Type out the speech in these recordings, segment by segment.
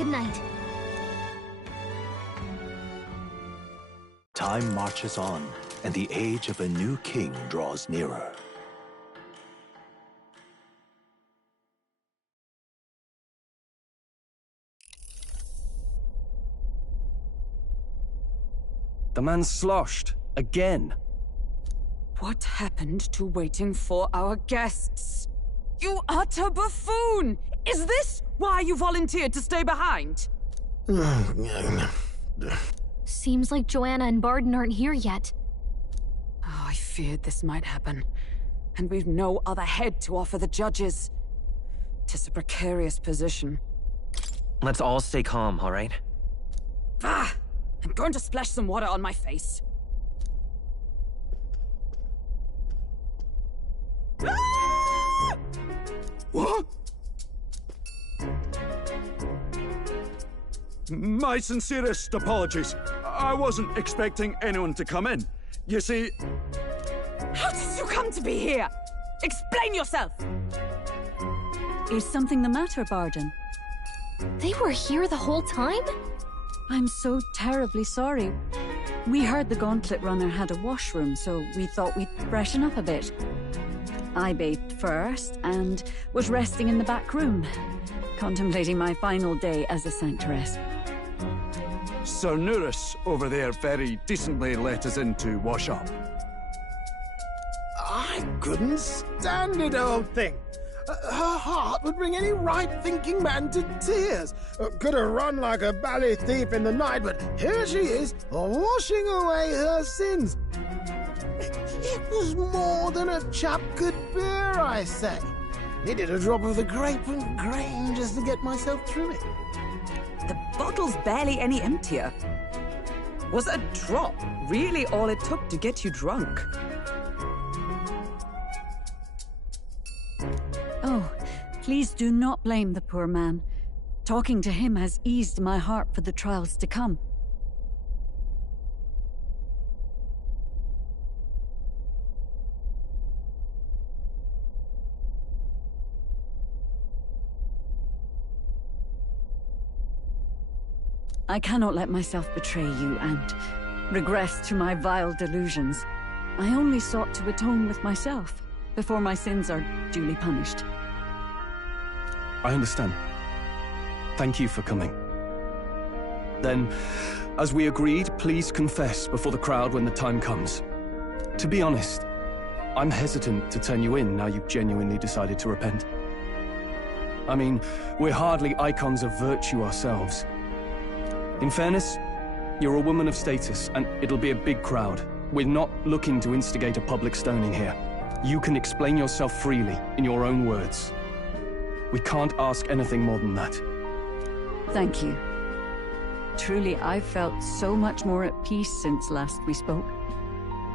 Good night. Time marches on, and the age of a new king draws nearer. The man sloshed. Again. What happened to waiting for our guests? You utter buffoon! Is this why you volunteered to stay behind? Seems like Joanna and Barden aren't here yet. Oh, I feared this might happen. And we've no other head to offer the judges. 'Tis a precarious position. Let's all stay calm, all right? Ah! I'm going to splash some water on my face. Ah! What? My sincerest apologies. I wasn't expecting anyone to come in. You see... How did you come to be here? Explain yourself! Is something the matter, Barden? They were here the whole time? I'm so terribly sorry. We heard the Gauntlet Runner had a washroom, so we thought we'd freshen up a bit. I bathed first and was resting in the back room, contemplating my final day as a sanctoress. Sir Nuris over there very decently let us in to wash up. I couldn't stand it, old thing. Her heart would bring any right-thinking man to tears. Could have run like a bally thief in the night, but here she is, washing away her sins. It was more than a chap could bear, I say. Needed a drop of the grape and grain just to get myself through it. The bottle's barely any emptier. Was a drop really all it took to get you drunk? Oh, please do not blame the poor man. Talking to him has eased my heart for the trials to come. I cannot let myself betray you and regress to my vile delusions. I only sought to atone with myself before my sins are duly punished. I understand. Thank you for coming. Then, as we agreed, please confess before the crowd when the time comes. To be honest, I'm hesitant to turn you in now you've genuinely decided to repent. I mean, we're hardly icons of virtue ourselves. In fairness, you're a woman of status, and it'll be a big crowd. We're not looking to instigate a public stoning here. You can explain yourself freely, in your own words. We can't ask anything more than that. Thank you. Truly, I've felt so much more at peace since last we spoke.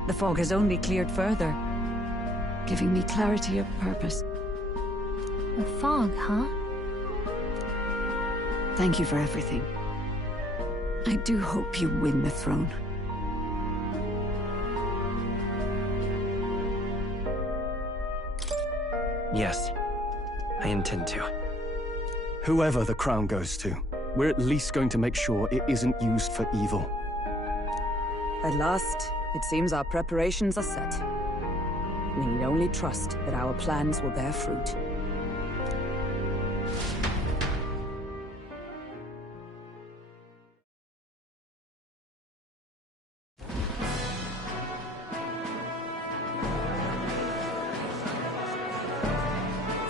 The fog has only cleared further, giving me clarity of purpose. The fog, huh? Thank you for everything. I do hope you win the throne. Yes, I intend to. Whoever the crown goes to, we're at least going to make sure it isn't used for evil. At last, it seems our preparations are set. We need only trust that our plans will bear fruit.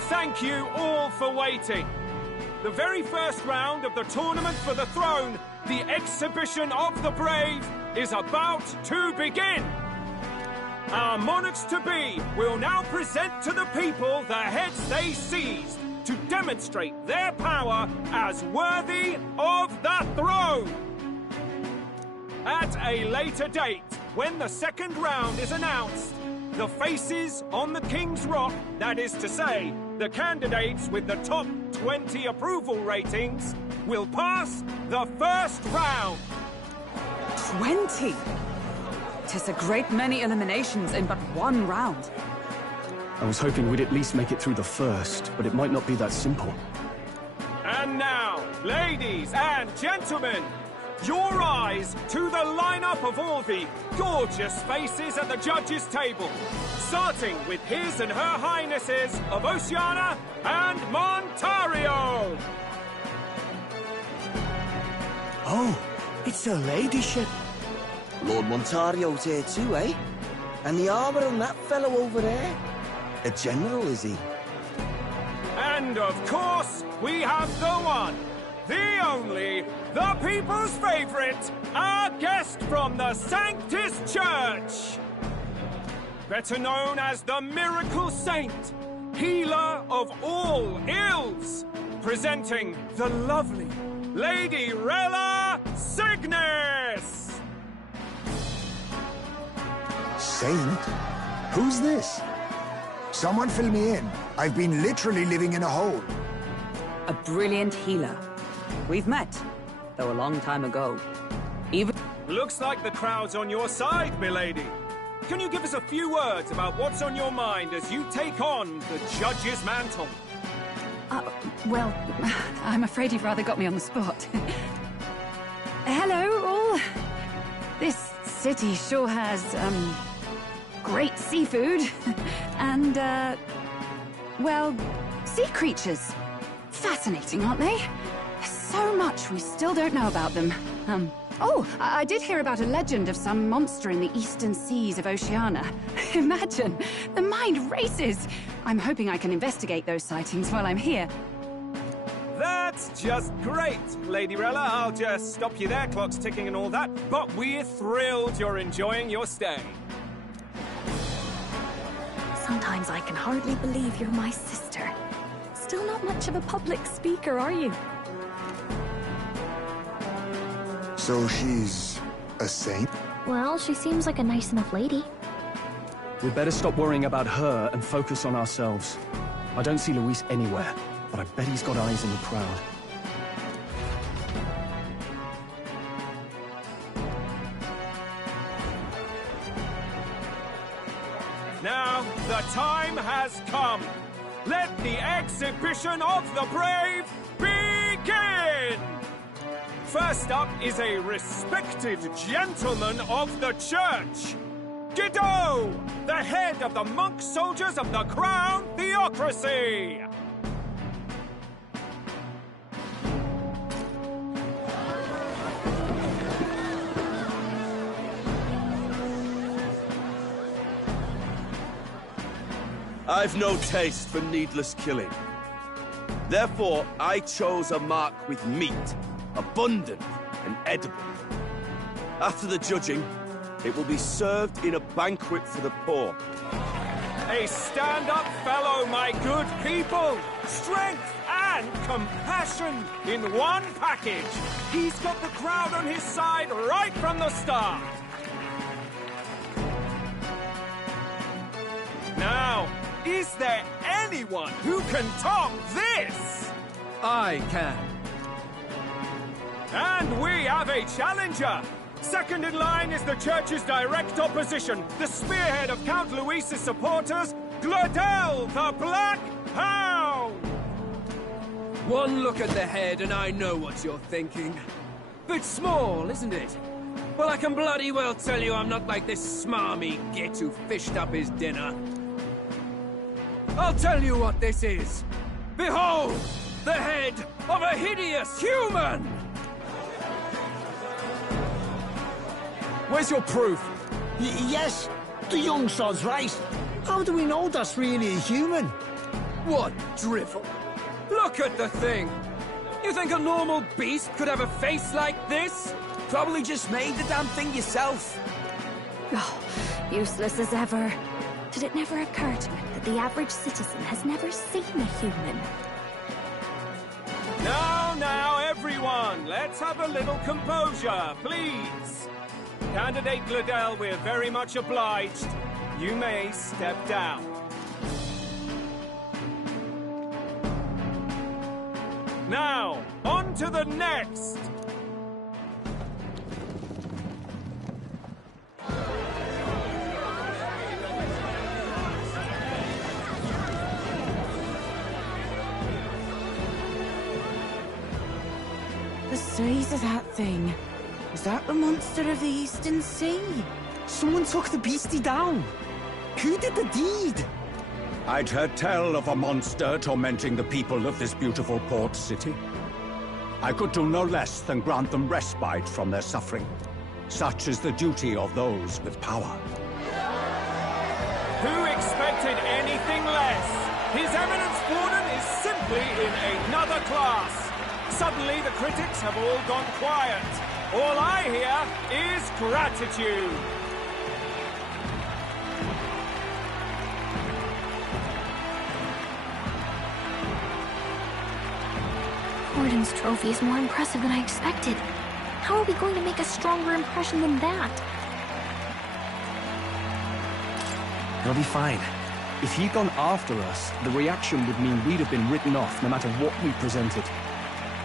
Thank you all for waiting. The very first round of the Tournament for the Throne, the Exhibition of the Brave, is about to begin. Our monarchs-to-be will now present to the people the heads they seized to demonstrate their power as worthy of the throne. At a later date, when the second round is announced, the faces on the King's Rock, that is to say, the candidates with the top 20 approval ratings, will pass the first round. 20? 'Tis a great many eliminations in but one round. I was hoping we'd at least make it through the first, but it might not be that simple. And now, ladies and gentlemen, your eyes to the lineup of all the gorgeous faces at the judges' table, starting with His and Her Highnesses of Oceania and Montario. Oh, it's her ladyship. Lord Montario's here too, eh? And the armor on that fellow over there? A general, is he? And of course, we have the one, the only, the people's favorite, our guest from the Sanctus Church. Better known as the Miracle Saint, healer of all ills, presenting the lovely Lady Rella Cygnus! Saint? Who's this? Someone fill me in. I've been literally living in a hole. A brilliant healer. We've met, though a long time ago. Looks like the crowd's on your side, milady. Can you give us a few words about what's on your mind as you take on the judge's mantle? Well, I'm afraid you've rather got me on the spot. Hello, all. This city sure has, great seafood. And, well, sea creatures. Fascinating, aren't they? There's so much we still don't know about them. I did hear about a legend of some monster in the eastern seas of Oceania. Imagine, the mind races. I'm hoping I can investigate those sightings while I'm here. That's just great, Lady Rella. I'll just stop you there, clock's ticking and all that. But we're thrilled you're enjoying your stay. Sometimes I can hardly believe you're my sister. Still not much of a public speaker, are you? So she's a saint? Well, she seems like a nice enough lady. We'd better stop worrying about her and focus on ourselves. I don't see Luis anywhere, but I bet he's got eyes in the crowd. Now, the time has come. Let the exhibition of the brave begin! First up is a respected gentleman of the church. Guido, the head of the monk soldiers of the Crown Theocracy. I've no taste for needless killing. Therefore, I chose a mark with meat, abundant and edible. After the judging, it will be served in a banquet for the poor. A stand-up fellow, my good people! Strength and compassion in one package! He's got the crowd on his side right from the start! Now, is there anyone who can top this? I can. And we have a challenger! Second in line is the church's direct opposition, the spearhead of Count Luis's supporters, Glodell the Black Hound! One look at the head and I know what you're thinking. Bit small, isn't it? Well, I can bloody well tell you I'm not like this smarmy git who fished up his dinner. I'll tell you what this is. Behold, the head of a hideous human! Where's your proof? Yes, the young sod's right. How do we know that's really a human? What drivel? Look at the thing! You think a normal beast could have a face like this? Probably just made the damn thing yourself. Oh, useless as ever. Did it never occur to him that the average citizen has never seen a human? Now, everyone, let's have a little composure, please. Candidate Glodell, we're very much obliged. You may step down. Now, on to the next! the size of that thing. Is that the monster of the Eastern Sea? Someone took the beastie down. Who did the deed? I'd heard tell of a monster tormenting the people of this beautiful port city. I could do no less than grant them respite from their suffering. Such is the duty of those with power. Who expected anything less? His Eminence Warden is simply in another class. Suddenly the critics have all gone quiet. All I hear is gratitude. Warden's trophy is more impressive than I expected. How are we going to make a stronger impression than that? It'll be fine. If he'd gone after us, the reaction would mean we'd have been written off no matter what we presented.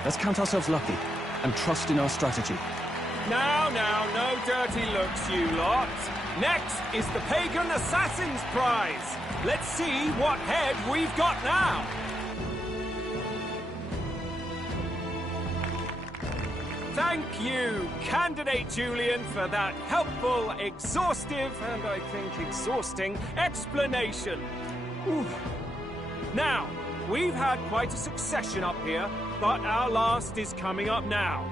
Let's count ourselves lucky and trust in our strategy. Now, no dirty looks, you lot. Next is the Pagan Assassin's Prize. Let's see what head we've got now. Thank you, Candidate Julian, for that helpful, exhaustive, and I think exhausting explanation. Ooh. Now, we've had quite a succession up here, but our last is coming up now.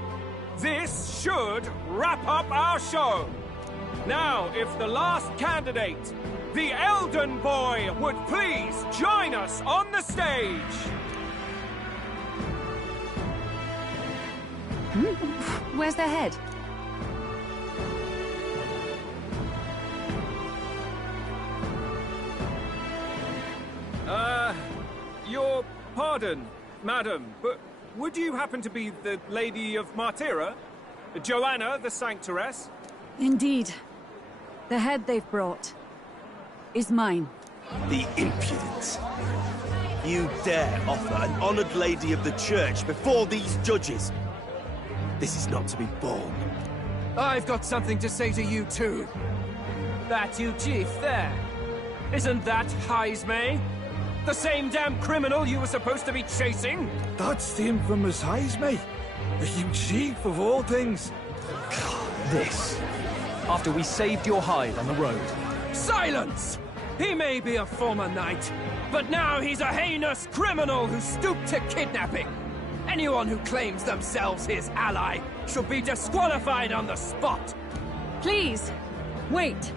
This should wrap up our show. Now, if the last candidate, the Elden Boy, would please join us on the stage. Where's their head? Your pardon, madam, but would you happen to be the Lady of Martira? Joanna, the Sanctoress? Indeed. The head they've brought is mine. The impudence. You dare offer an honored lady of the church before these judges? This is not to be borne. I've got something to say to you too. That you, Chief, there. Isn't that Heismay? The same damn criminal you were supposed to be chasing? That's the infamous Heismay. You chief of all things. This. After we saved your hide on the road. Silence! He may be a former knight, but now he's a heinous criminal who stooped to kidnapping. Anyone who claims themselves his ally should be disqualified on the spot. Please, wait.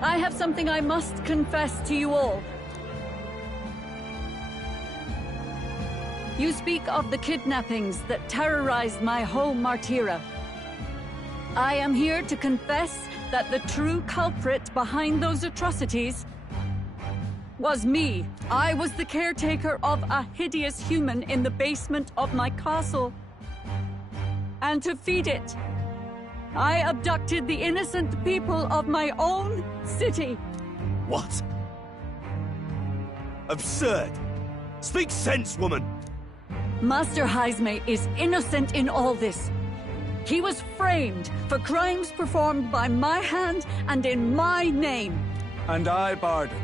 I have something I must confess to you all. You speak of the kidnappings that terrorized my home, Martira. I am here to confess that the true culprit behind those atrocities was me. I was the caretaker of a hideous human in the basement of my castle. And to feed it, I abducted the innocent people of my own city. What? Absurd! Speak sense, woman! Master Heismay is innocent in all this. He was framed for crimes performed by my hand and in my name. And I, Barden,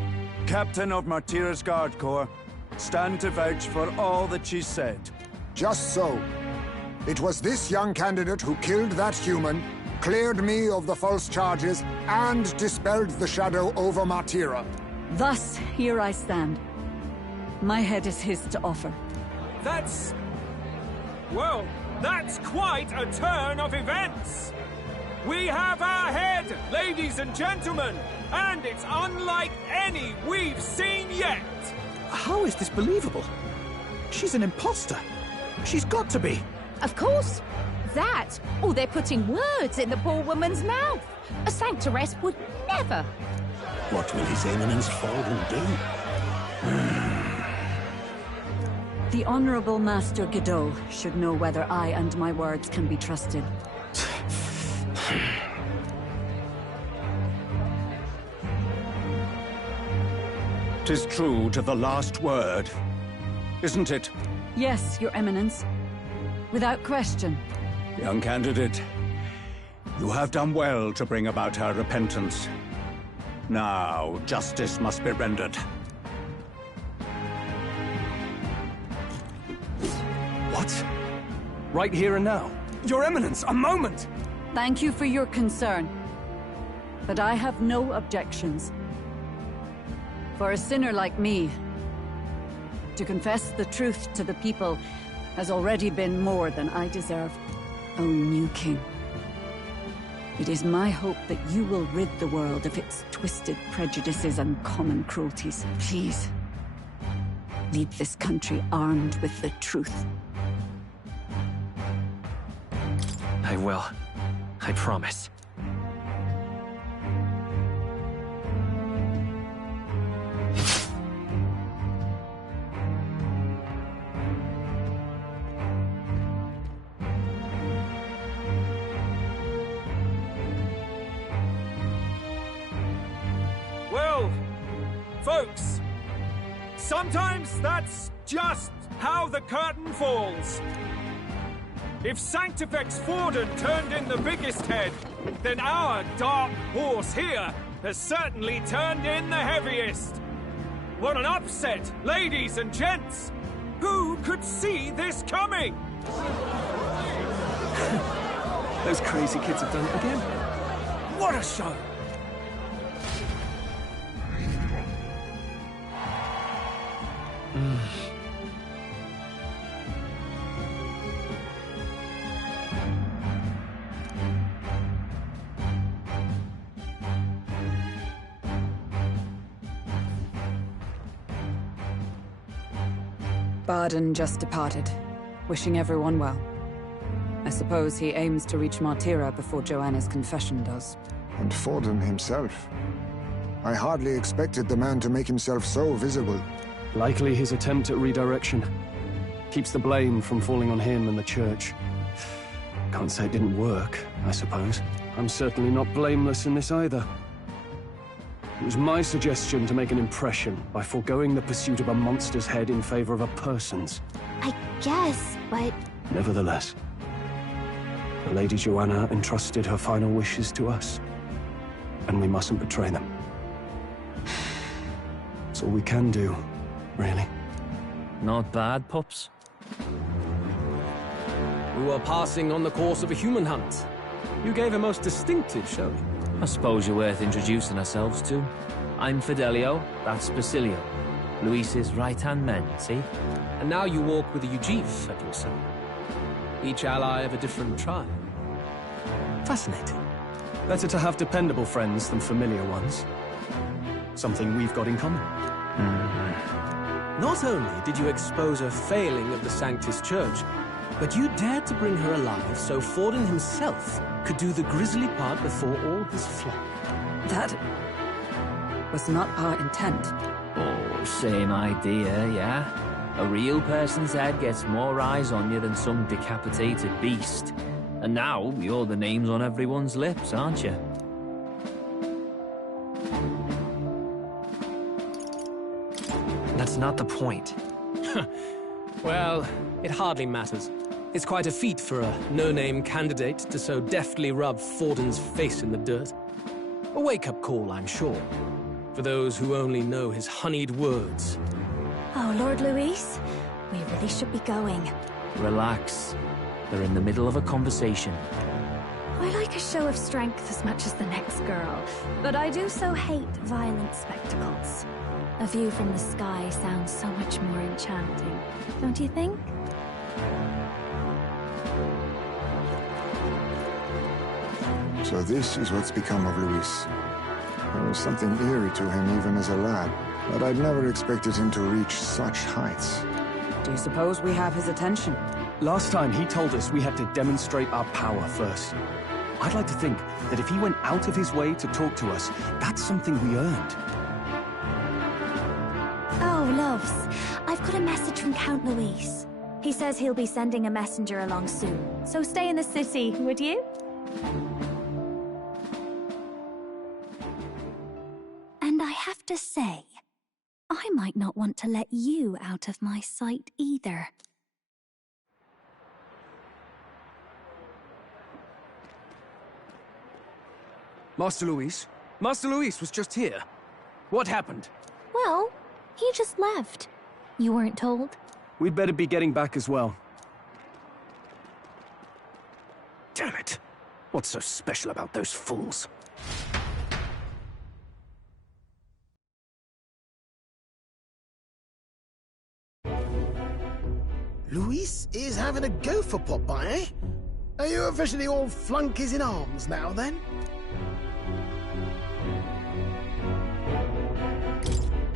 Captain of Martira's Guard Corps, stand to vouch for all that she said. Just so. It was this young candidate who killed that human, cleared me of the false charges, and dispelled the shadow over Martira. Thus, here I stand. My head is his to offer. That's... well, that's quite a turn of events. We have our head, ladies and gentlemen, and it's unlike any we've seen yet. How is this believable? She's an imposter. She's got to be. Of course. That, or they're putting words in the poor woman's mouth. A Sanctoress would never. What will His Eminence Falden do? The Honorable Master Godot should know whether I and my words can be trusted. 'Tis true to the last word, isn't it? Yes, Your Eminence. Without question. Young candidate, you have done well to bring about her repentance. Now, justice must be rendered. What? Right here and now. Your Eminence, a moment! Thank you for your concern. But I have no objections. For a sinner like me, to confess the truth to the people has already been more than I deserve. O new king, it is my hope that you will rid the world of its twisted prejudices and common cruelties. Please, lead this country armed with the truth. I will. I promise. Well, folks, sometimes that's just how the curtain falls. If Sanctifex Forden turned in the biggest head, then our dark horse here has certainly turned in the heaviest. What an upset, ladies and gents! Who could see this coming? Those crazy kids have done it again. What a show! Bardon just departed, wishing everyone well. I suppose he aims to reach Martira before Joanna's confession does. And Forden himself. I hardly expected the man to make himself so visible. Likely his attempt at redirection. Keeps the blame from falling on him and the church. Can't say it didn't work, I suppose. I'm certainly not blameless in this either. It was my suggestion to make an impression by foregoing the pursuit of a monster's head in favor of a person's. I guess, but... Nevertheless, the Lady Joanna entrusted her final wishes to us, and we mustn't betray them. That's all we can do, really. Not bad, pups. We were passing on the course of a human hunt. You gave a most distinctive showing. I suppose you're worth introducing ourselves to. I'm Fidelio, that's Basilio. Luis's right-hand men, see? And now you walk with a Eugif at your side. Each ally of a different tribe. Fascinating. Better to have dependable friends than familiar ones. Something we've got in common. Not only did you expose a failing of the Sanctus Church, but you dared to bring her alive so Forden himself could do the grisly part before all his flock. That was not our intent. Oh, same idea, yeah? A real person's head gets more eyes on you than some decapitated beast. And now, you're the names on everyone's lips, aren't you? That's not the point. Well, it hardly matters. It's quite a feat for a no-name candidate to so deftly rub Forden's face in the dirt. A wake-up call, I'm sure, for those who only know his honeyed words. Oh, Lord Luis, we really should be going. Relax. They're in the middle of a conversation. I like a show of strength as much as the next girl, but I do so hate violent spectacles. A view from the sky sounds so much more enchanting, don't you think? So this is what's become of Luis. There was something eerie to him even as a lad, but I'd never expected him to reach such heights. Do you suppose we have his attention? Last time he told us we had to demonstrate our power first. I'd like to think that if he went out of his way to talk to us, that's something we earned. Oh, loves, I've got a message from Count Luis. He says he'll be sending a messenger along soon, so stay in the city, would you? And I have to say, I might not want to let you out of my sight either. Master Luis? Master Luis was just here. What happened? Well, he just left. You weren't told? We'd better be getting back as well. What's so special about those fools? Luis is having a go for Popeye, eh? Are you officially all flunkies in arms now, then?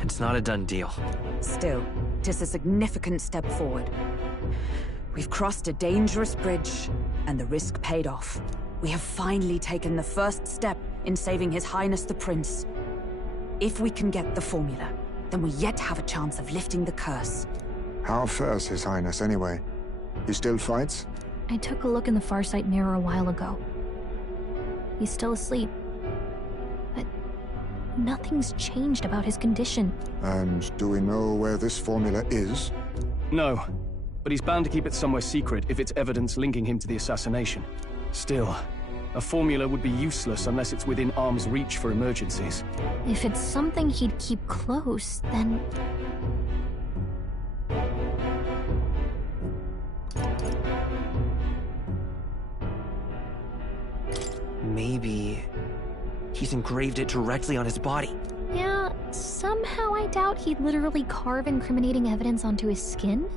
It's not a done deal. Still, 'tis a significant step forward. We've crossed a dangerous bridge, and the risk paid off. We have finally taken the first step in saving His Highness the Prince. If we can get the formula, then we yet have a chance of lifting the curse. How fares His Highness, anyway? He still fights? I took a look in the Farsight mirror a while ago. He's still asleep. But nothing's changed about his condition. And do we know where this formula is? No, but he's bound to keep it somewhere secret if it's evidence linking him to the assassination. Still, a formula would be useless unless it's within arm's reach for emergencies. If it's something he'd keep close, then... Maybe he's engraved it directly on his body. Yeah, somehow I doubt he'd literally carve incriminating evidence onto his skin.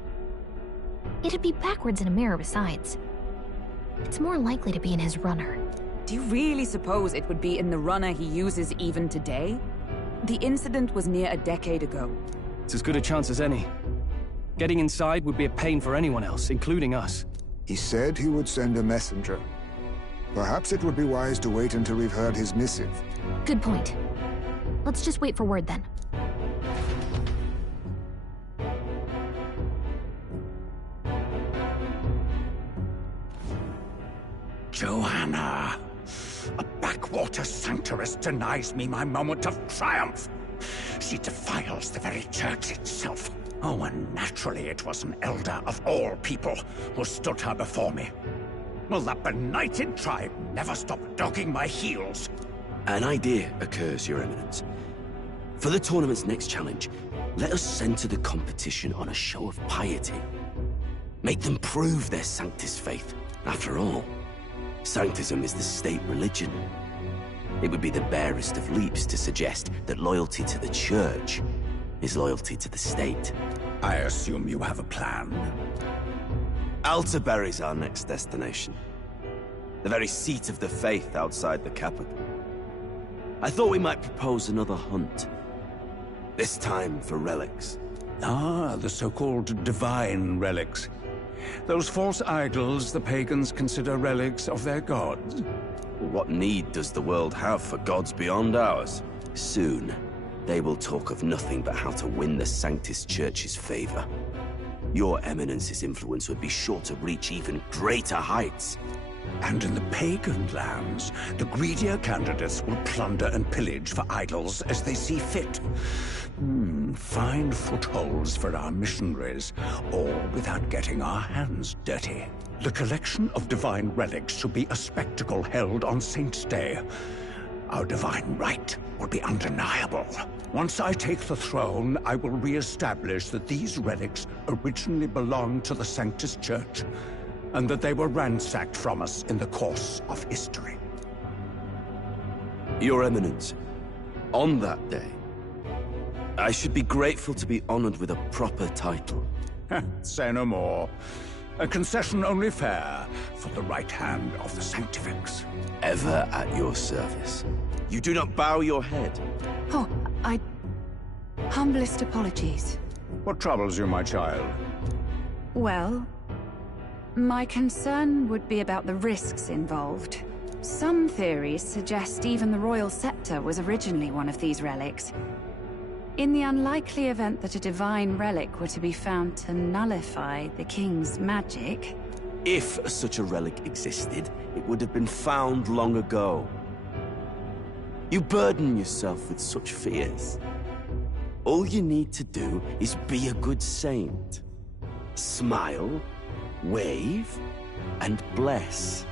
It'd be backwards in a mirror besides. It's more likely to be in his runner. Do you really suppose it would be in the runner he uses even today? The incident was near a decade ago. It's as good a chance as any. Getting inside would be a pain for anyone else, including us. He said he would send a messenger. Perhaps it would be wise to wait until we've heard his missive. Good point. Let's just wait for word then. Joanna! A backwater sanctuarist denies me my moment of triumph! She defiles the very church itself. Oh, and naturally it was an elder of all people who stood her before me. Will that benighted tribe never stop dogging my heels? An idea occurs, Your Eminence. For the tournament's next challenge, let us center the competition on a show of piety. Make them prove their Sanctus faith. After all, Sanctism is the state religion. It would be the barest of leaps to suggest that loyalty to the Church is loyalty to the state. I assume you have a plan? Altaberry's our next destination. The very seat of the faith outside the capital. I thought we might propose another hunt. This time for relics. Ah, the so-called divine relics. Those false idols the pagans consider relics of their gods. What need does the world have for gods beyond ours? Soon, they will talk of nothing but how to win the Sanctus Church's favor. Your Eminence's influence would be sure to reach even greater heights. And in the pagan lands, the greedier candidates will plunder and pillage for idols as they see fit. Find footholds for our missionaries, all without getting our hands dirty. The collection of divine relics should be a spectacle held on Saint's Day. Our divine right will be undeniable. Once I take the throne, I will re-establish that these relics originally belonged to the Sanctus Church, and that they were ransacked from us in the course of history. Your Eminence, on that day, I should be grateful to be honored with a proper title. Say no more. A concession only fair for the right hand of the Sanctifex. Ever at your service. You do not bow your head. Oh, humblest apologies. What troubles you, my child? Well, my concern would be about the risks involved. Some theories suggest even the royal scepter was originally one of these relics. In the unlikely event that a divine relic were to be found to nullify the king's magic... If such a relic existed, it would have been found long ago. You burden yourself with such fears. All you need to do is be a good saint. Smile, wave, and bless.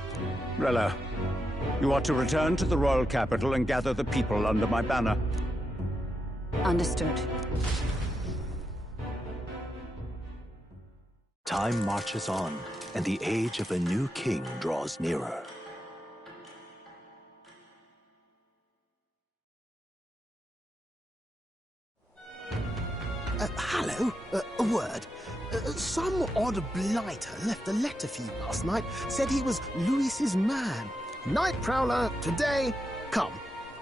Rella, you are to return to the royal capital and gather the people under my banner. Understood. Time marches on, and the age of a new king draws nearer. Some odd blighter left a letter for you last night. Said he was Luis's man. Night Prowler, today, come.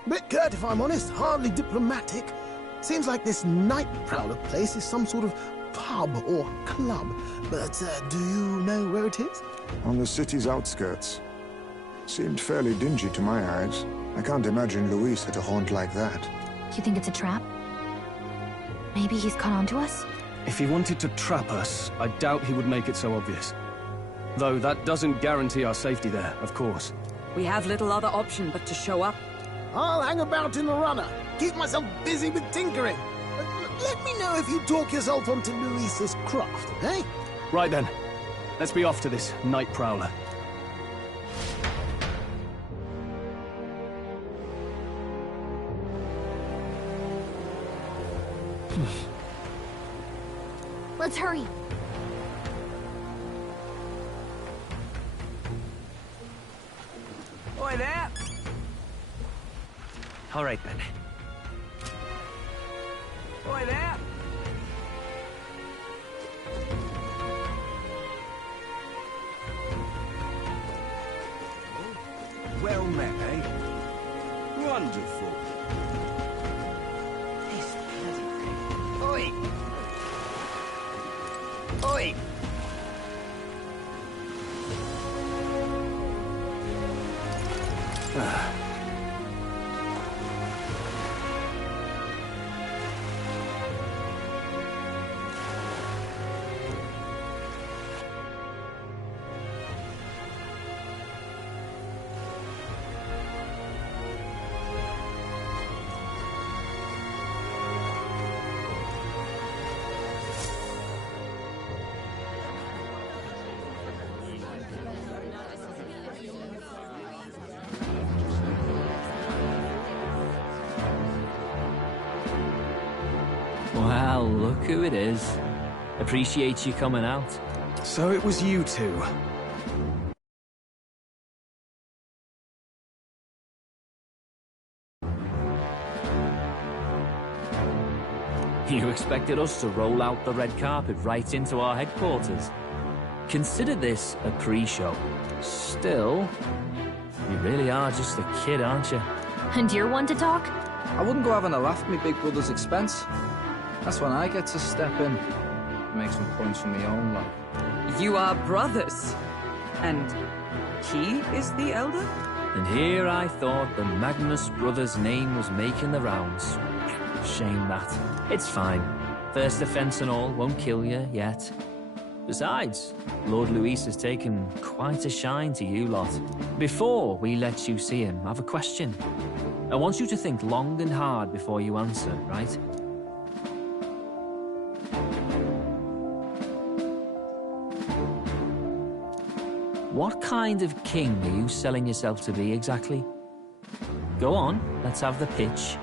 Bit curt, if I'm honest, hardly diplomatic. Seems like this Night Prowler place is some sort of pub or club. But do you know where it is? On the city's outskirts. Seemed fairly dingy to my eyes. I can't imagine Luis had a haunt like that. You think it's a trap? Maybe he's caught on to us? If he wanted to trap us, I doubt he would make it so obvious. Though that doesn't guarantee our safety there, of course. We have little other option but to show up. I'll hang about in the runner. Keep myself busy with tinkering. Let me know if you talk yourself onto Luis's craft, eh? Right then. Let's be off to this Night Prowler. Let's hurry. Oi there! All right, then. Oi there! Well met, eh? Wonderful. Oi! Oi! Well, look who it is. Appreciate you coming out. So it was you two. You expected us to roll out the red carpet right into our headquarters? Consider this a pre-show. Still, you really are just a kid, aren't you? And you're one to talk? I wouldn't go having a laugh at me big brother's expense. That's when I get to step in. Make some points from my own lot. You are brothers. And he is the elder? And here I thought the Magnus brothers' name was making the rounds. Shame that. It's fine. First offense and all won't kill you yet. Besides, Lord Luis has taken quite a shine to you lot. Before we let you see him, I have a question. I want you to think long and hard before you answer, right? What kind of king are you selling yourself to be exactly? Go on, let's have the pitch.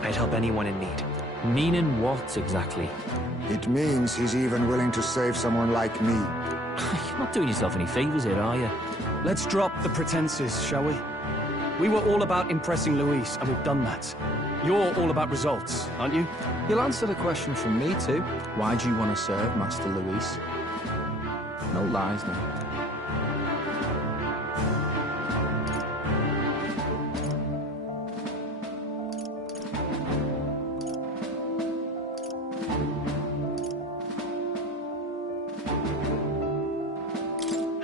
I'd help anyone in need. Meaning what, exactly? It means he's even willing to save someone like me. You're not doing yourself any favors here, are you? Let's drop the pretenses, shall we? We were all about impressing Luis, and we've done that. You're all about results, aren't you? You'll answer the question from me too. Why do you want to serve Master Luis? No lies now.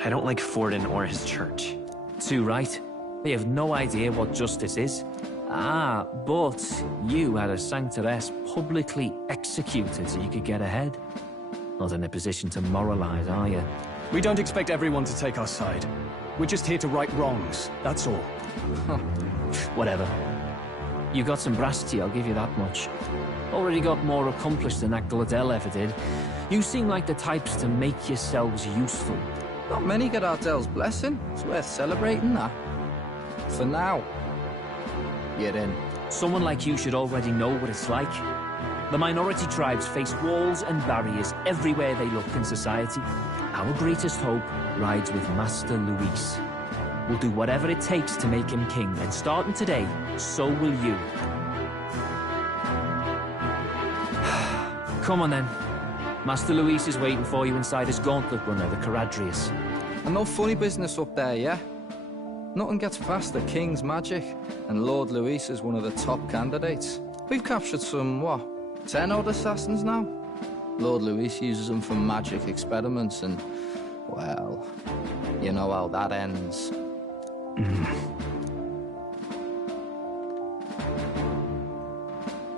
I don't like Forden or his church. Too right. They have no idea what justice is. Ah, but you had a Sanctoress publicly executed so you could get ahead. Not in a position to moralize, are you? We don't expect everyone to take our side. We're just here to right wrongs, that's all. Whatever. You got some brass tea, I'll give you that much. Already got more accomplished than that Gladel ever did. You seem like the types to make yourselves useful. Not many get Ardel's blessing. It's worth celebrating that. For now. You're in. Someone like you should already know what it's like. The minority tribes face walls and barriers everywhere they look in society. Our greatest hope rides with Master Luis. We'll do whatever it takes to make him king, and starting today, so will you. Come on then. Master Luis is waiting for you inside his gauntlet runner, the Caradrius. And no funny business up there, yeah? Nothing gets past the King's magic, and Lord Luis is one of the top candidates. We've captured some, what, 10 odd assassins now? Lord Luis uses them for magic experiments and, well, you know how that ends.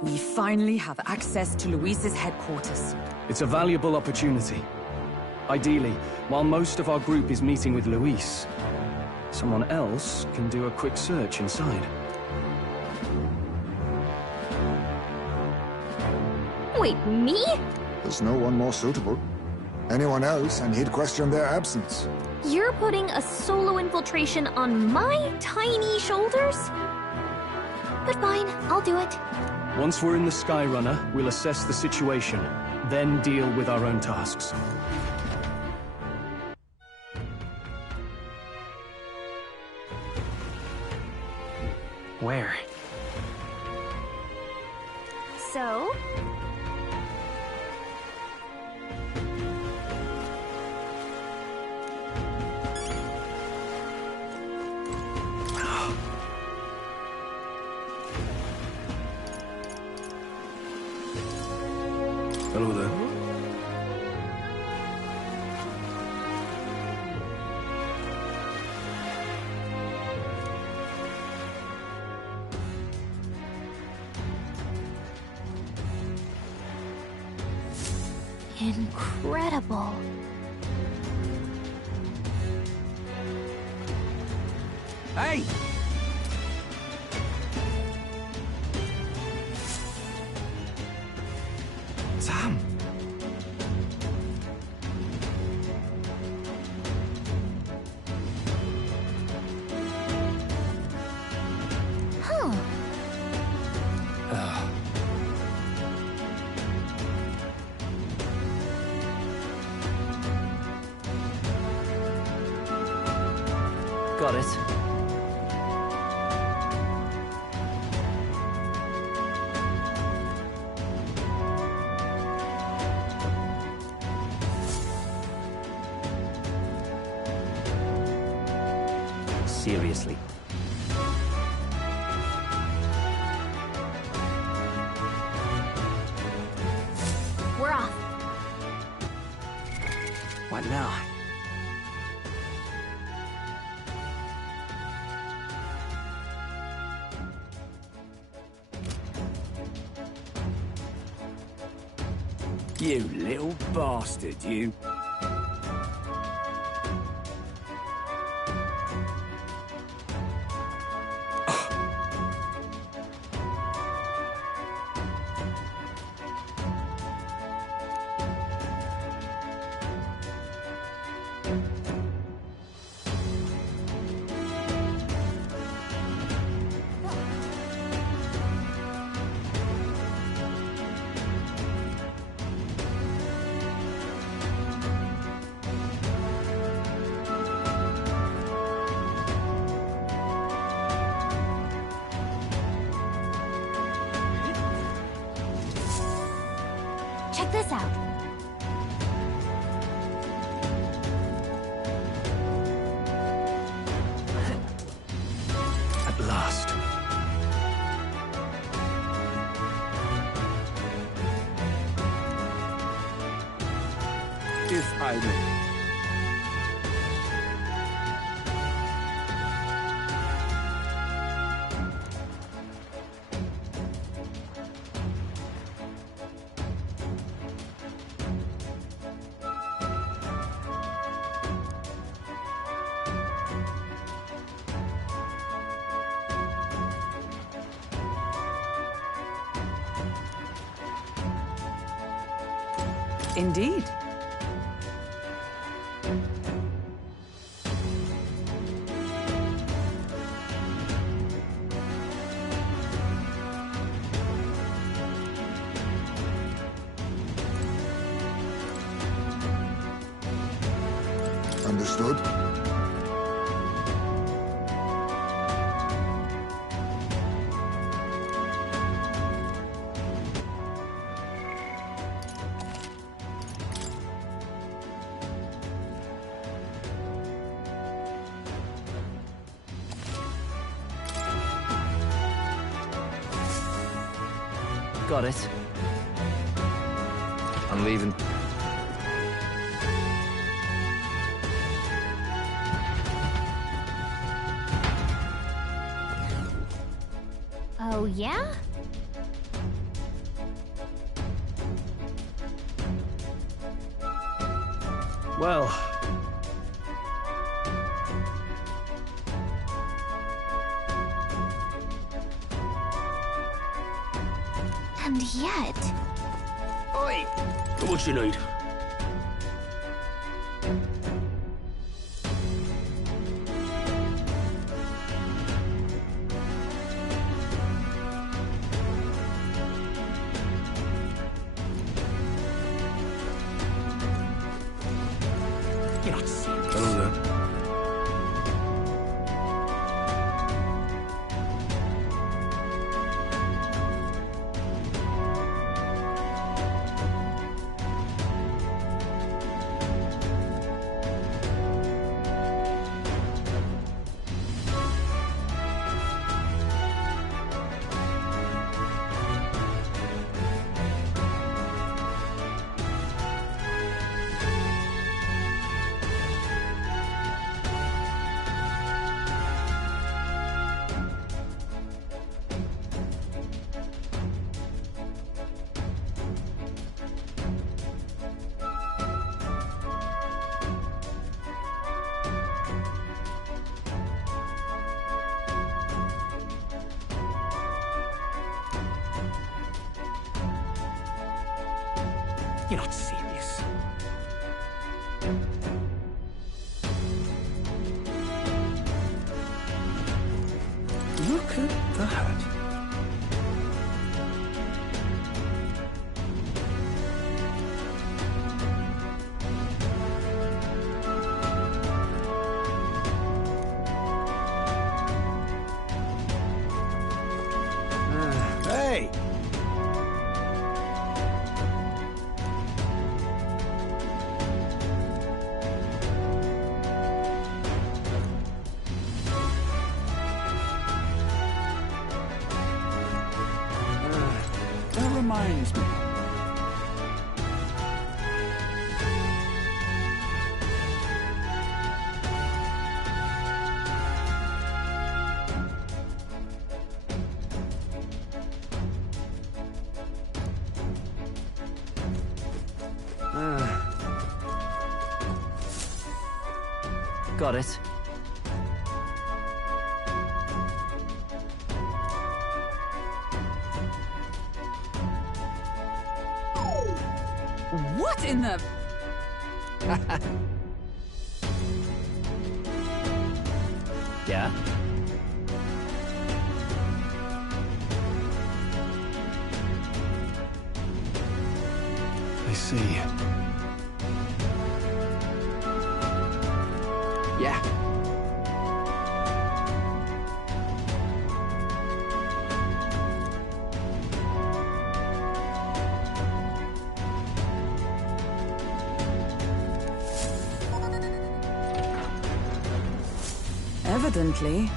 We finally have access to Luis's headquarters. It's a valuable opportunity. Ideally, while most of our group is meeting with Luis, someone else can do a quick search inside. Wait, me? There's no one more suitable. Anyone else, and he'd question their absence. You're putting a solo infiltration on my tiny shoulders? But fine, I'll do it. Once we're in the Skyrunner, we'll assess the situation, then deal with our own tasks. Where? So? Hello there. Incredible. Hey! Sam! Huh. Got it. Seriously. We're off. What now? You little bastard, you. Check this out. At last. If I may. Indeed. Understood? Got it. I'm leaving. Oh, yeah? Well... And yet... Oi! What you need? You're not serious. Hello there. You're not serious. Look at that. Hey! That reminds me. Got it. What in the... Yeah? I see. Yeah. Evidently.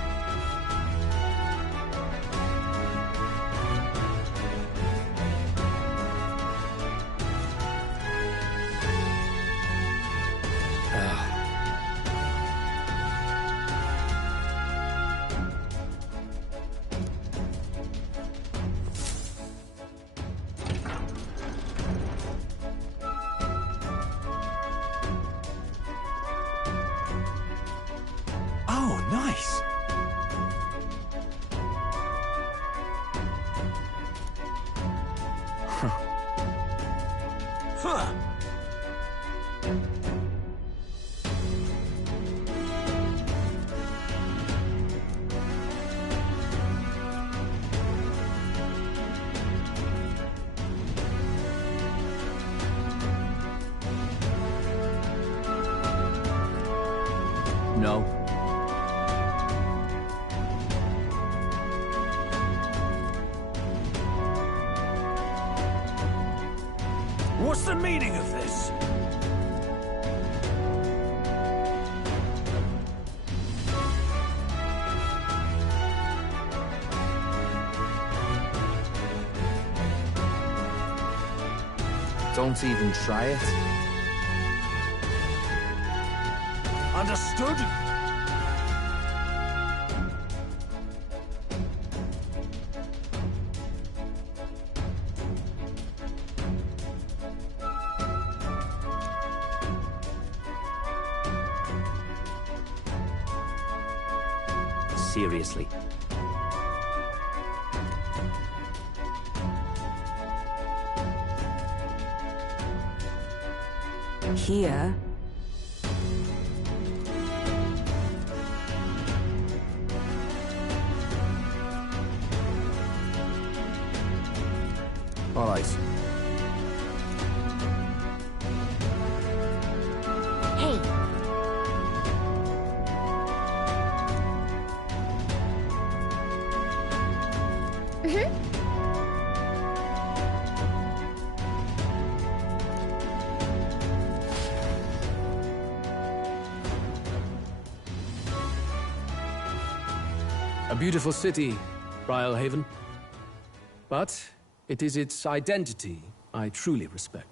Oh, nice. Huh. know. What's the meaning of this? Don't even try it. Understood? Seriously. Here... All right. Hey. A beautiful city, Brialhaven. But it is its identity I truly respect.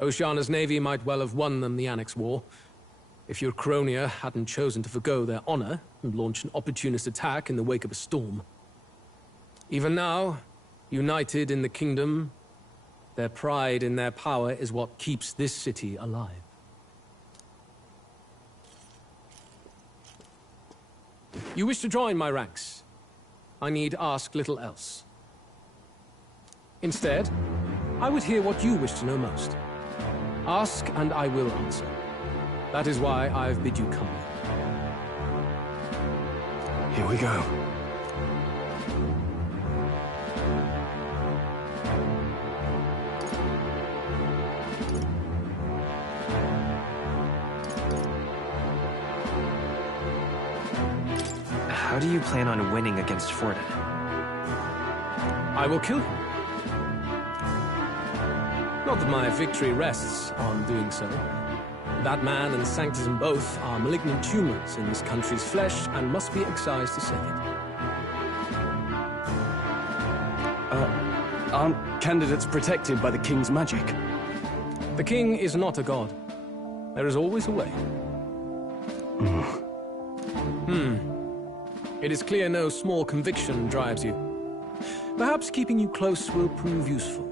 Oceana's navy might well have won them the Annex War, if your Cronia hadn't chosen to forgo their honor and launch an opportunist attack in the wake of a storm. Even now, united in the kingdom, their pride in their power is what keeps this city alive. You wish to join my ranks. I need ask little else. Instead, I would hear what you wish to know most. Ask, and I will answer. That is why I've bid you come. Here we go. How do you plan on winning against Forden? I will kill him. Not that my victory rests on doing so. That man and Sanctism both are malignant tumors in this country's flesh and must be excised to save it. Aren't candidates protected by the king's magic? The king is not a god. There is always a way. It is clear no small conviction drives you. Perhaps keeping you close will prove useful.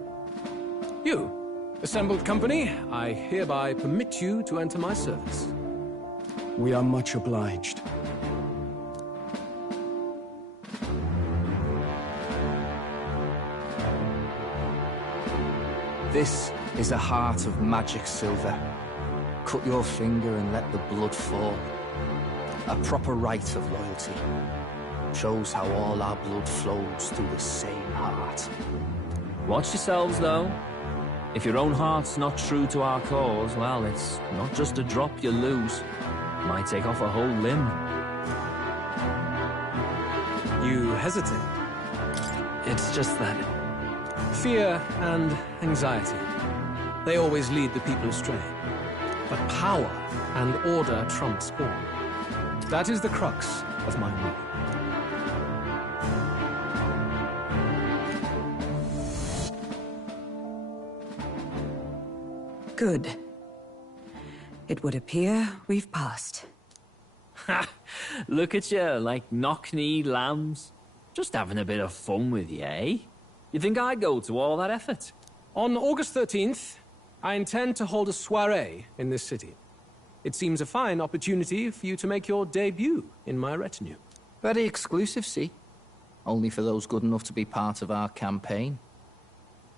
You, assembled company, I hereby permit you to enter my service. We are much obliged. This is a heart of magic silver. Cut your finger and let the blood fall. A proper rite of loyalty. Shows how all our blood flows through the same heart. Watch yourselves, though. If your own heart's not true to our cause, well, it's not just a drop you lose. It might take off a whole limb. You hesitate. It's just that... Fear and anxiety. They always lead the people astray. But power and order trumps all. That is the crux of my rule. Good. It would appear we've passed. Ha! Look at you, like knock-kneed lambs. Just having a bit of fun with you, eh? You think I'd go to all that effort? On August 13th, I intend to hold a soiree in this city. It seems a fine opportunity for you to make your debut in my retinue. Very exclusive, see? Only for those good enough to be part of our campaign.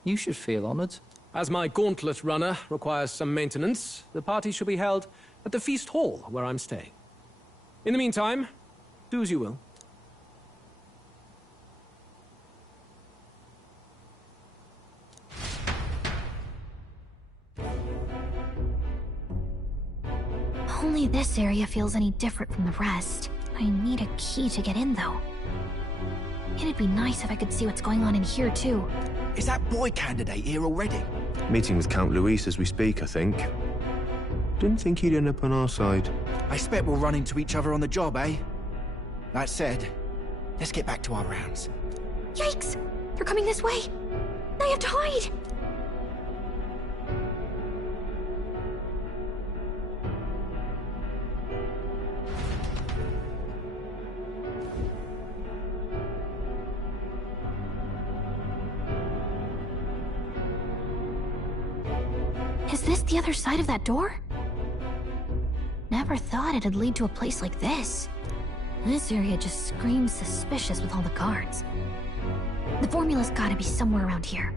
You should feel honored. As my gauntlet runner requires some maintenance, the party shall be held at the feast hall where I'm staying. In the meantime, do as you will. Only this area feels any different from the rest. I need a key to get in, though. It'd be nice if I could see what's going on in here, too. Is that boy candidate here already? Meeting with Count Luis as we speak, I think. Didn't think he'd end up on our side. I expect we'll run into each other on the job, eh? That said, let's get back to our rounds. Yikes! They're coming this way! I have to hide! Is this the other side of that door? Never thought it'd lead to a place like this. This area just screams suspicious with all the guards. The formula's gotta be somewhere around here.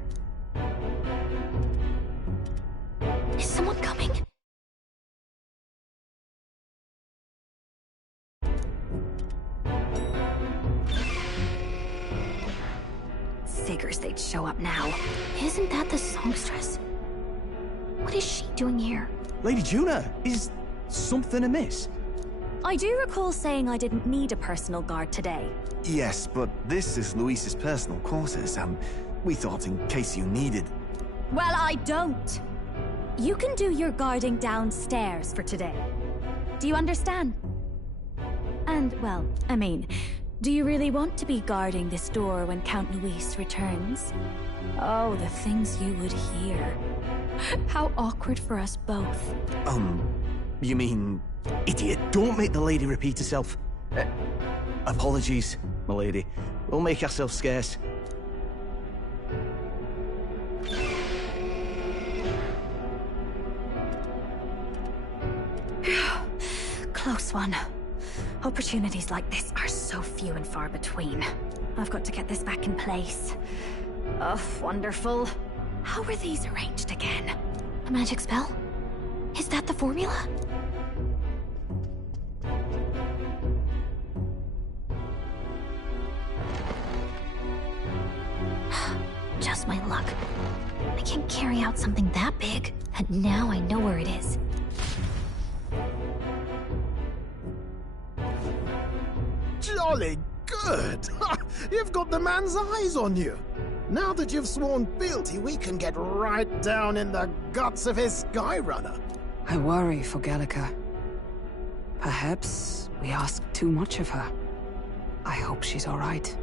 Is someone coming? Figures they'd show up now. Isn't that the songstress? What is she doing here? Lady Juna, is something amiss? I do recall saying I didn't need a personal guard today. Yes, but this is Luis's personal quarters, and we thought in case you needed... Well, I don't. You can do your guarding downstairs for today. Do you understand? And, well, I mean, do you really want to be guarding this door when Count Luis returns? Oh, the things you would hear. How awkward for us both. You mean... Idiot, don't make the lady repeat herself. Apologies, my lady. We'll make ourselves scarce. Close one. Opportunities like this are so few and far between. I've got to get this back in place. Oh, wonderful. How were these arranged again? A magic spell? Is that the formula? Just my luck. I can't carry out something that big, and now I know where it is. Jolly good! You've got the man's eyes on you. Now that you've sworn fealty, we can get right down in the guts of his Skyrunner. I worry for Gallica. Perhaps we ask too much of her. I hope she's all right.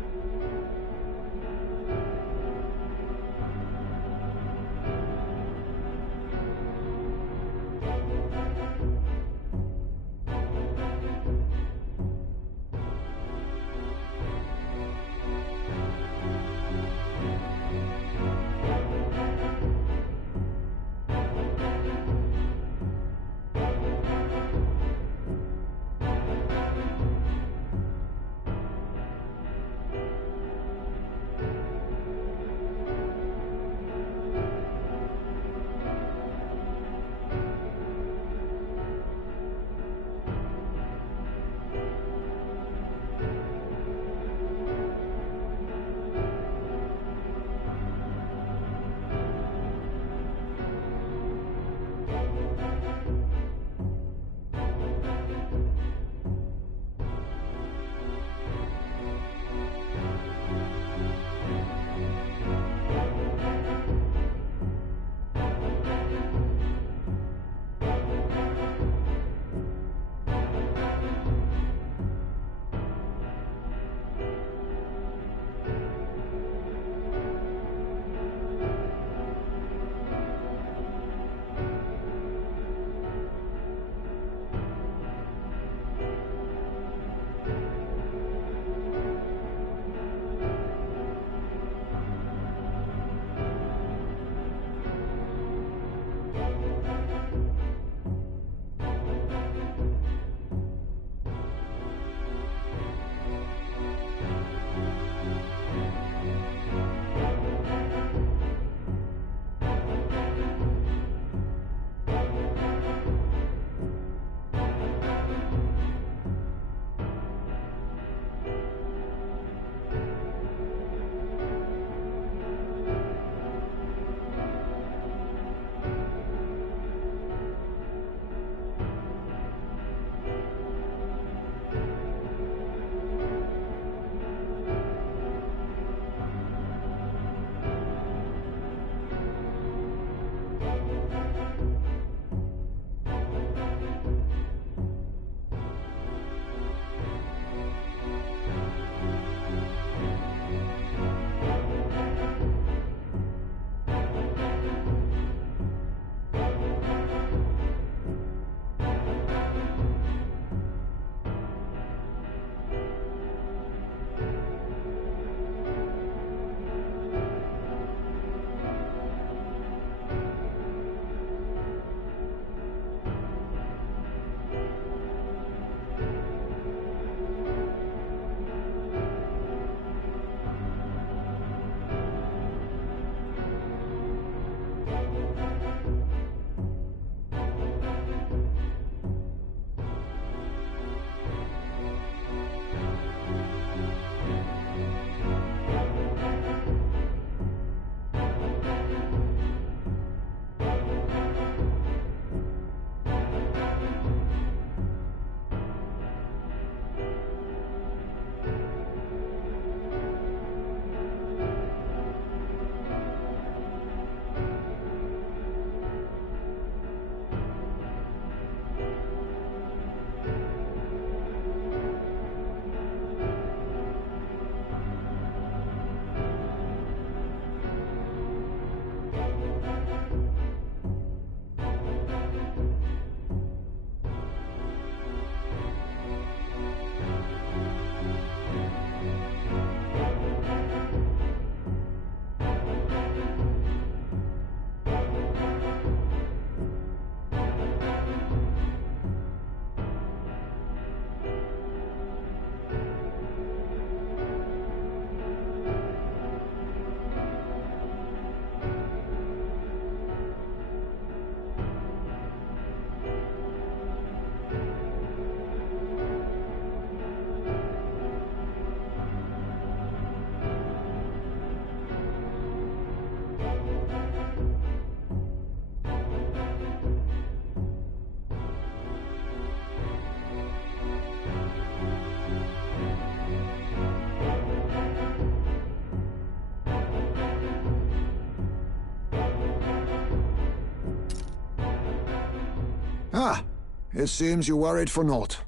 Ah, it seems you worried for naught.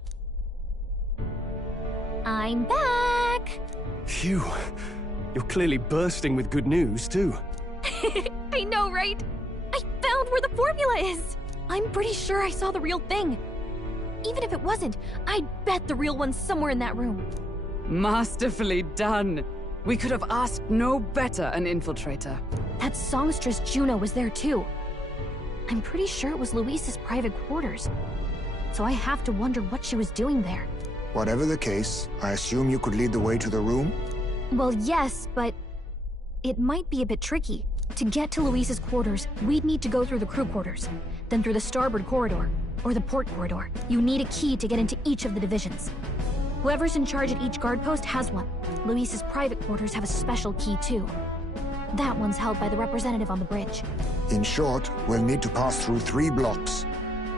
I'm back! Phew. You're clearly bursting with good news, too. I know, right? I found where the formula is! I'm pretty sure I saw the real thing. Even if it wasn't, I'd bet the real one's somewhere in that room. Masterfully done. We could have asked no better an infiltrator. That songstress Juno was there too. I'm pretty sure it was Luis's private quarters. So I have to wonder what she was doing there. Whatever the case, I assume you could lead the way to the room? Well, yes, but it might be a bit tricky. To get to Luis's quarters, we'd need to go through the crew quarters, then through the starboard corridor, or the port corridor. You need a key to get into each of the divisions. Whoever's in charge at each guard post has one. Luis's private quarters have a special key too. That one's held by the representative on the bridge. In short, we'll need to pass through 3 blocks.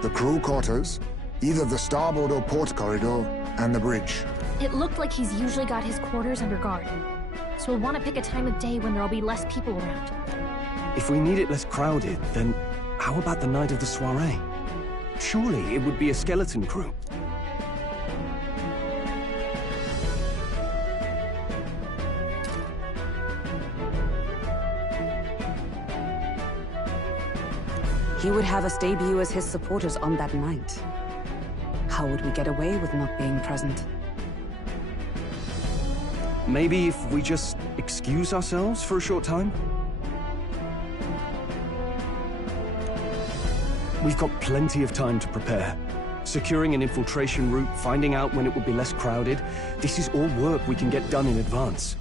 The crew quarters, either the starboard or port corridor, and the bridge. It looked like he's usually got his quarters under guard. So we'll want to pick a time of day when there'll be less people around. If we need it less crowded, then how about the night of the soiree? Surely it would be a skeleton crew. He would have us debut as his supporters on that night. How would we get away with not being present? Maybe if we just excuse ourselves for a short time? We've got plenty of time to prepare. Securing an infiltration route, finding out when it will be less crowded, this is all work we can get done in advance.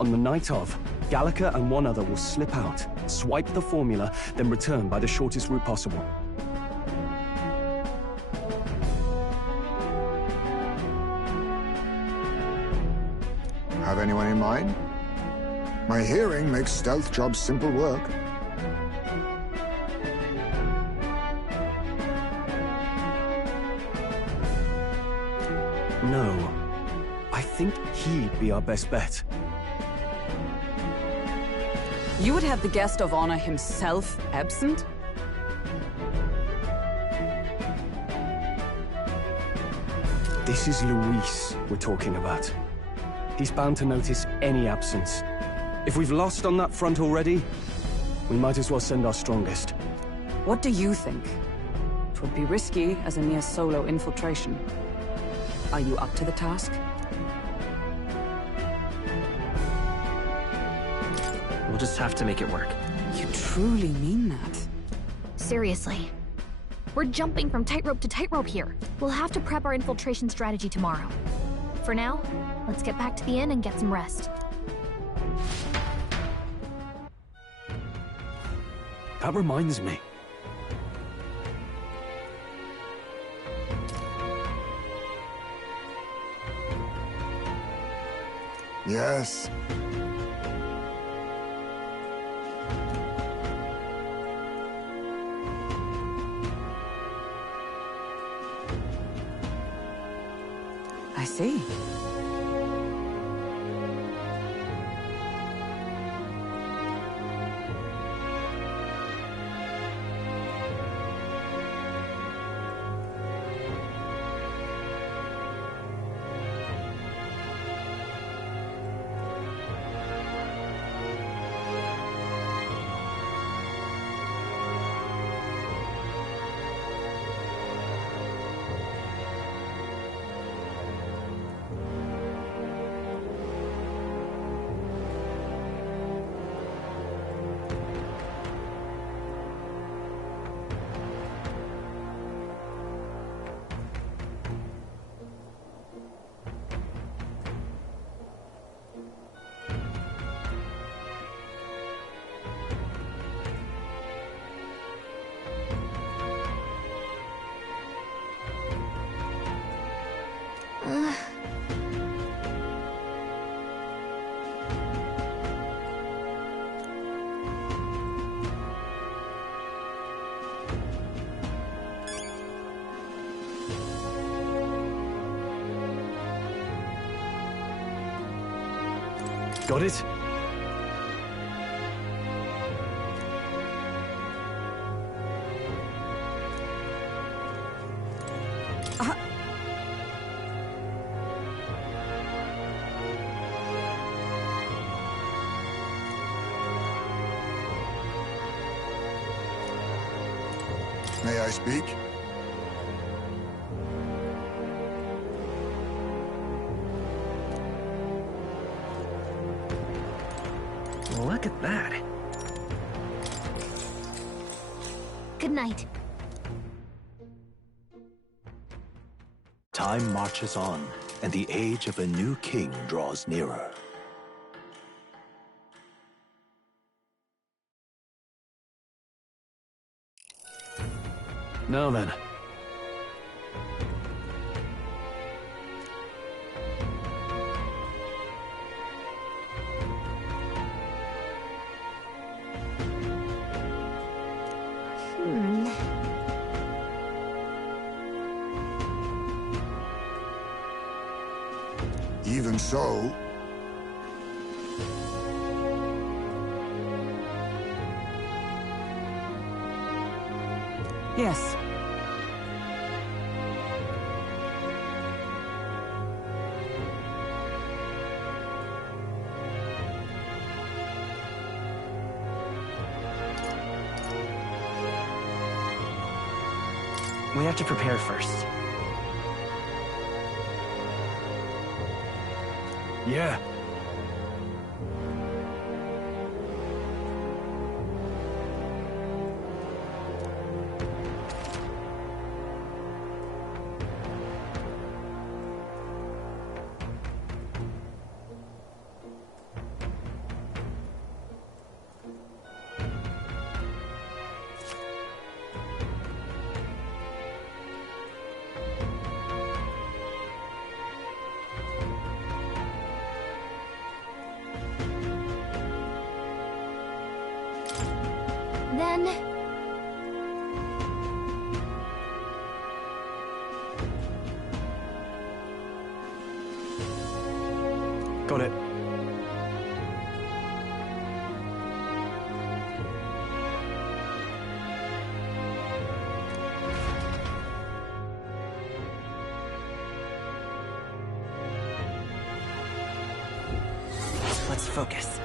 On the night of, Gallica and one other will slip out, swipe the formula, then return by the shortest route possible. Have anyone in mind? My hearing makes stealth jobs simple work. No. I think he'd be our best bet. You would have the guest of honor himself absent? This is Luis we're talking about. He's bound to notice any absence. If we've lost on that front already, we might as well send our strongest. What do you think? It would be risky as a near solo infiltration. Are you up to the task? We'll just have to make it work. You truly mean that? Seriously. We're jumping from tightrope to tightrope here. We'll have to prep our infiltration strategy tomorrow. For now, let's get back to the inn and get some rest. That reminds me. Yes. I see. Got it? May I speak? Look at that. Good night. Time marches on, and the age of a new king draws nearer. Now then. Even so... Yes. We have to prepare first. Yeah. Then... Got it. Let's focus.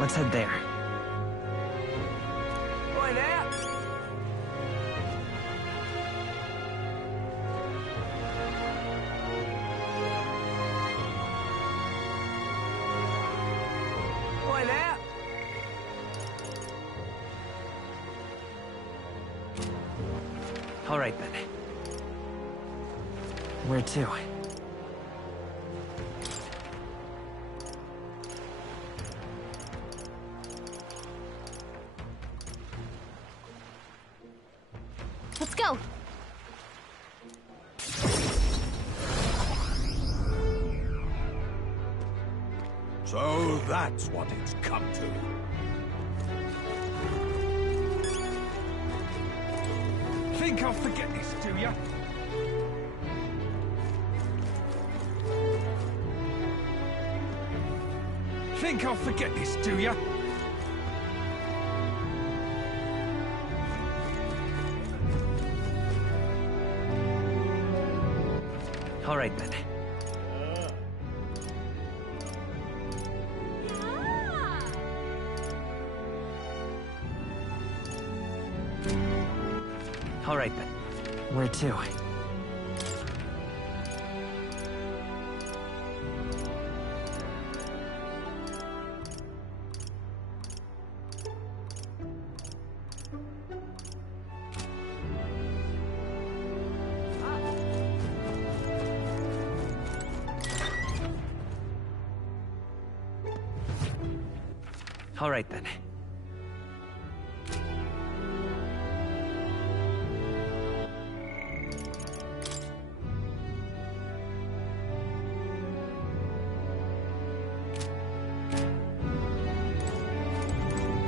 Let's head there. Boy there! Boy there! All right, then. Where to? Let's go! So that's what it's come to. Think I'll forget this, do ya? Think I'll forget this, do ya? All right, then. All right, then. Where to? All right, then.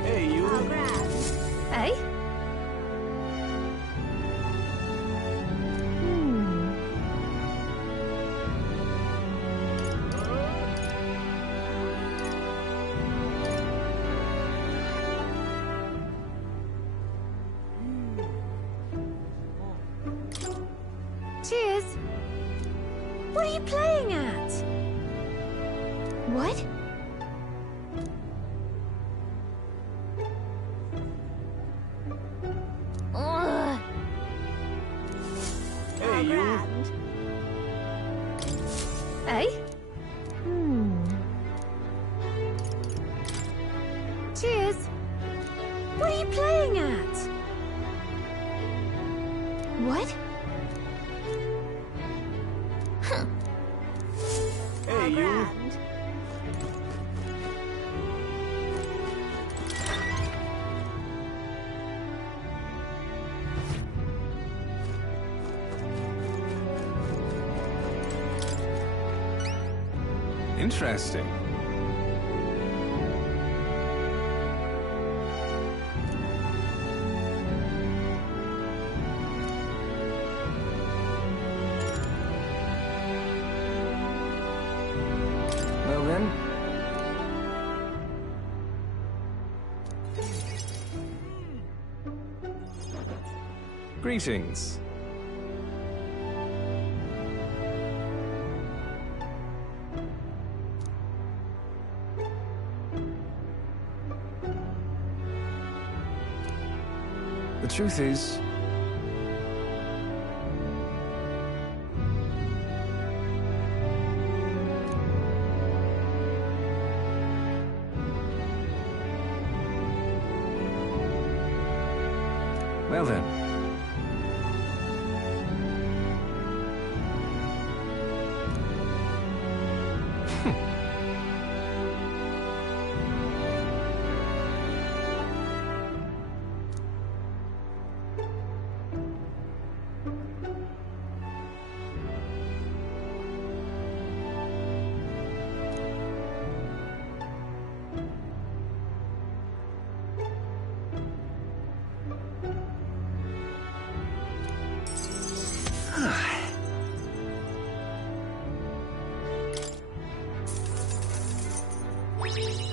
Hey, you. Hey? Cheers. What are you playing at? What? Ugh. Hey, you. Hey? Cheers. What are you playing at? What? Hey, you. Interesting. Well then. Greetings. The truth is, well then.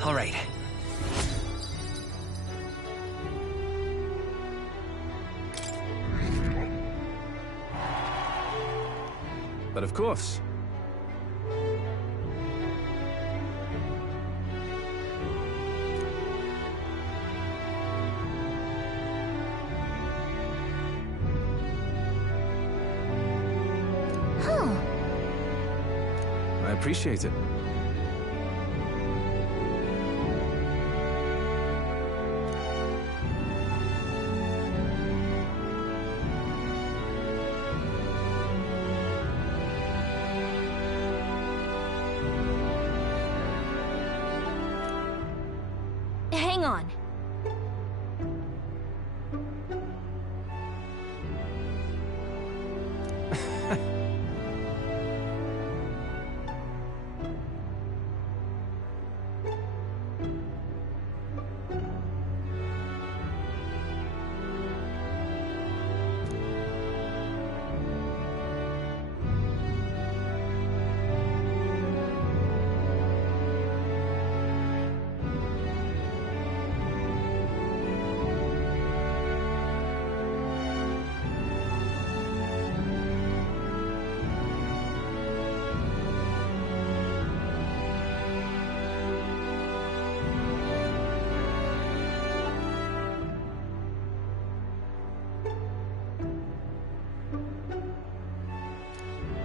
All right. But of course. Huh. I appreciate it. Hang on.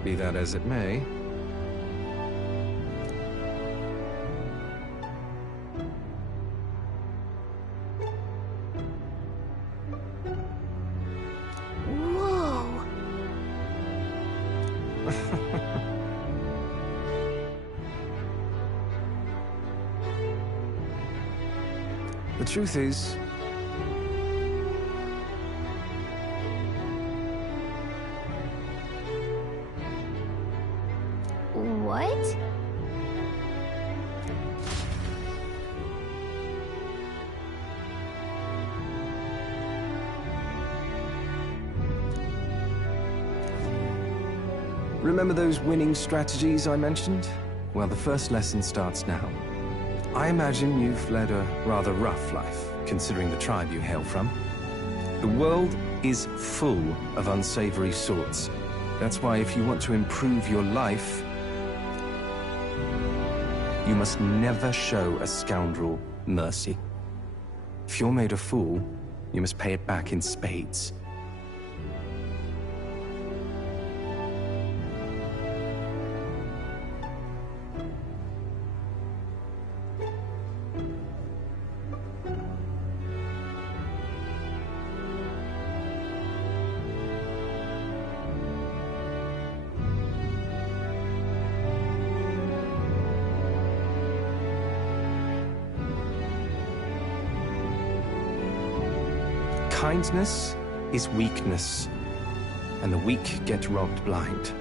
Be that as it may. Whoa. The truth is, What? remember those winning strategies I mentioned? Well, the first lesson starts now. I imagine you've led a rather rough life, considering the tribe you hail from. The world is full of unsavory sorts. That's why if you want to improve your life, you must never show a scoundrel mercy. If you're made a fool, you must pay it back in spades. Kindness is weakness, and the weak get robbed blind.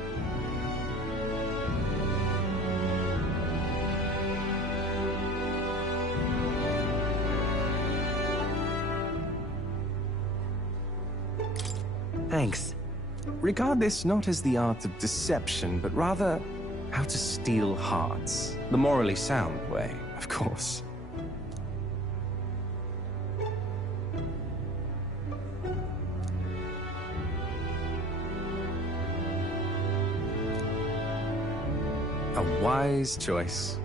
Thanks. Regard this not as the art of deception, but rather how to steal hearts. The morally sound way, of course. A wise choice.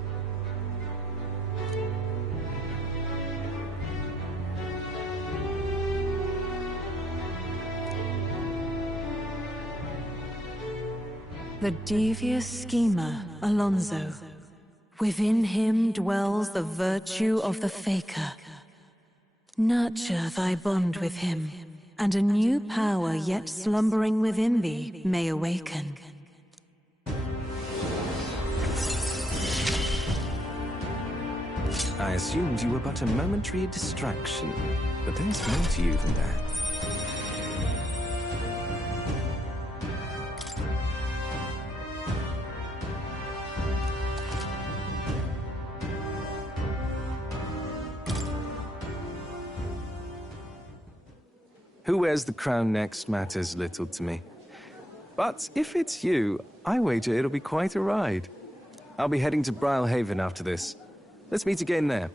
The devious schemer, Alonso. Within him dwells the virtue of the Faker. Nurture thy bond with him, and a new power yet slumbering within thee may awaken. I assumed you were but a momentary distraction, but there's more to you than that. Who wears the crown next matters little to me. But if it's you, I wager it'll be quite a ride. I'll be heading to Brylehaven after this. Let's meet again there.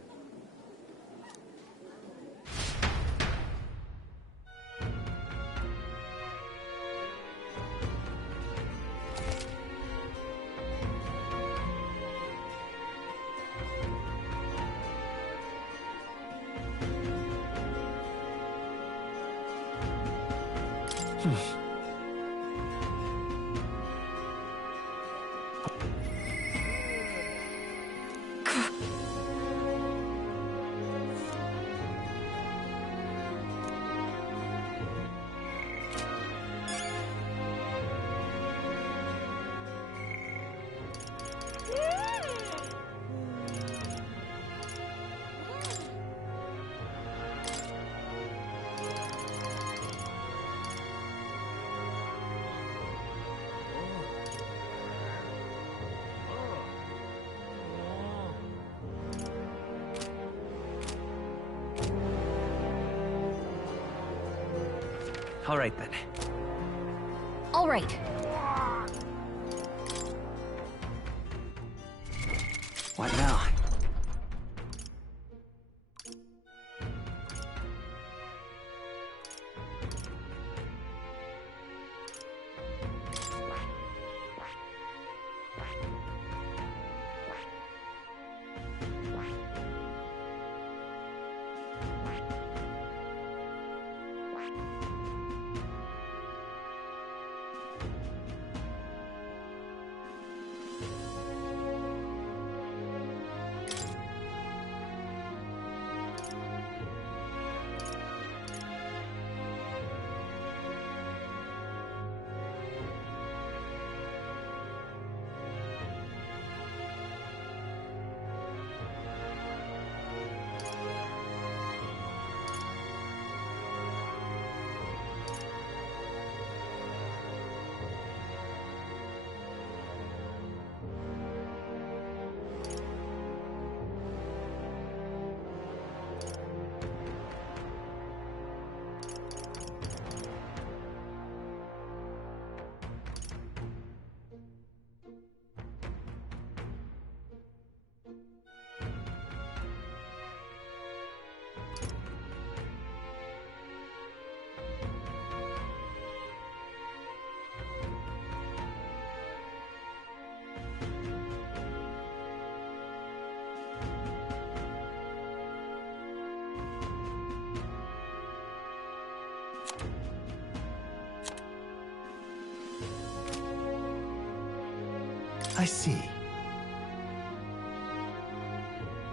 All right, then. All right. What now? I see.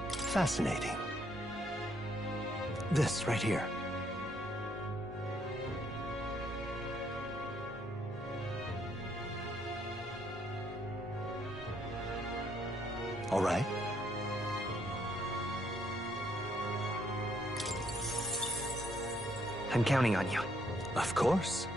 Fascinating. This right here. All right. I'm counting on you. Of course.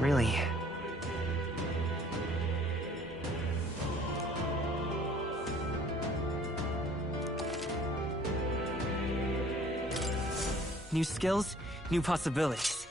Really? New skills, new possibilities.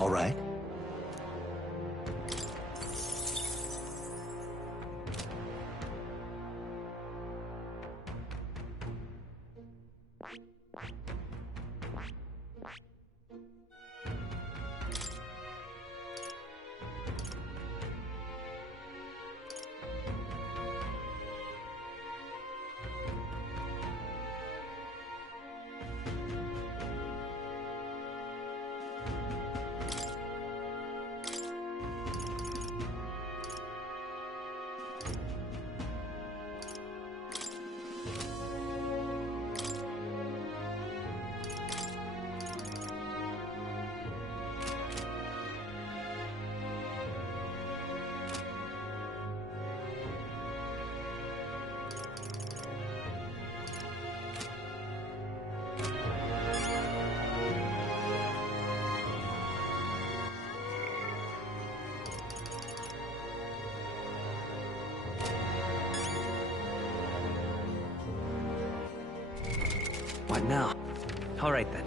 All right. What now? All right then.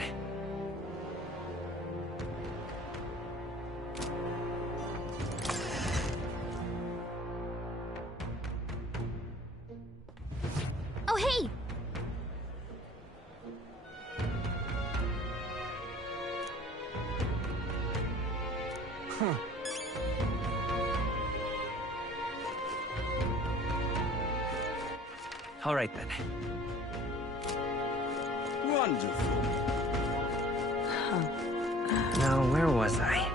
Oh, hey! Huh. All right then. Wonderful. Now, where was I?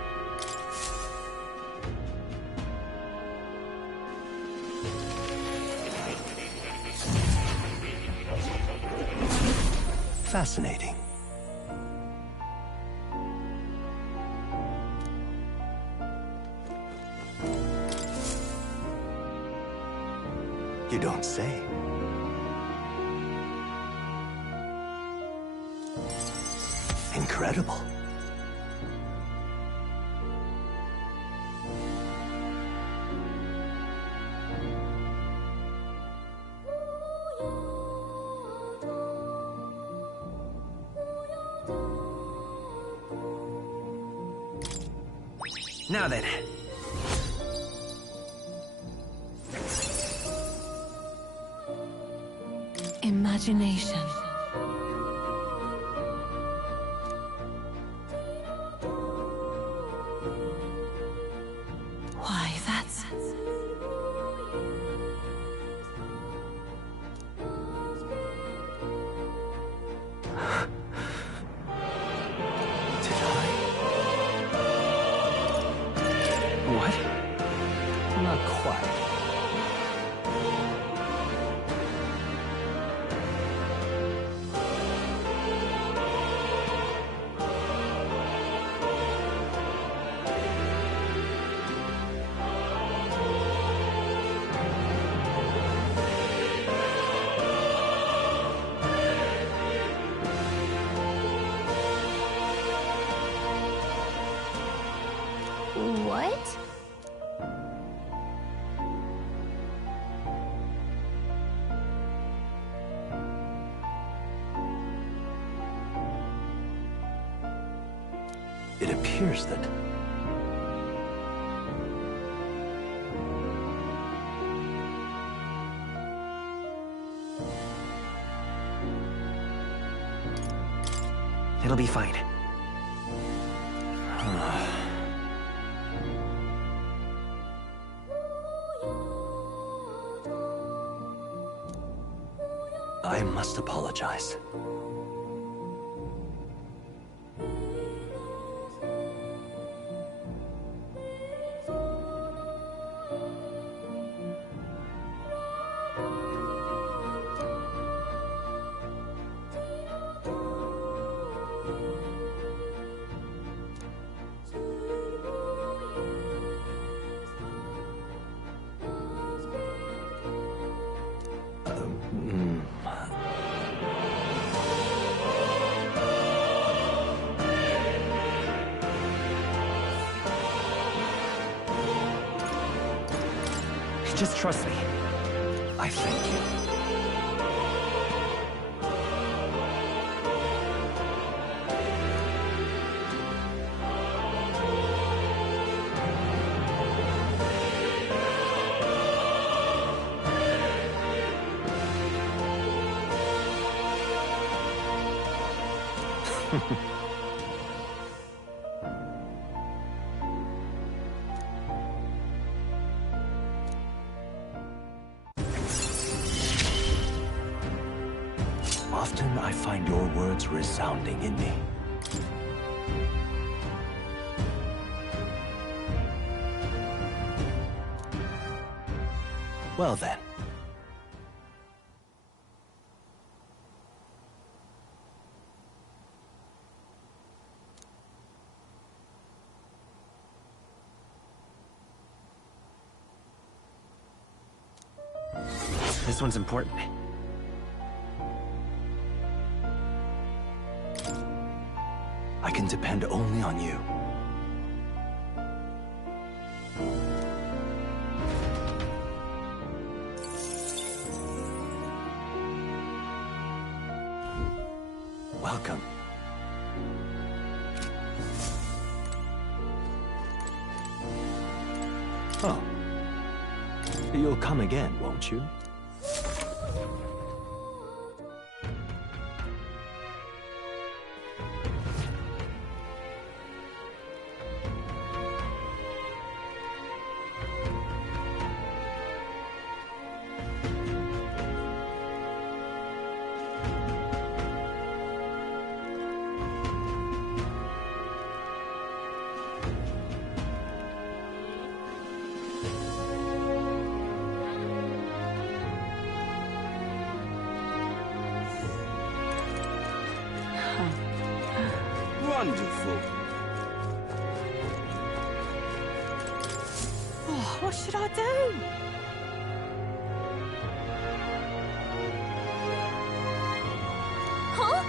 Fascinating. You don't say. Incredible. Now then. Imagination. Why, that's... What? It appears that... It'll be fine. I must apologize. Just trust me. I thank you. Often I find your words resounding in me. Well then. This one's important. I can depend only on you. Welcome. Oh. You'll come again, won't you? Wonderful. Oh, what should I do? Huh?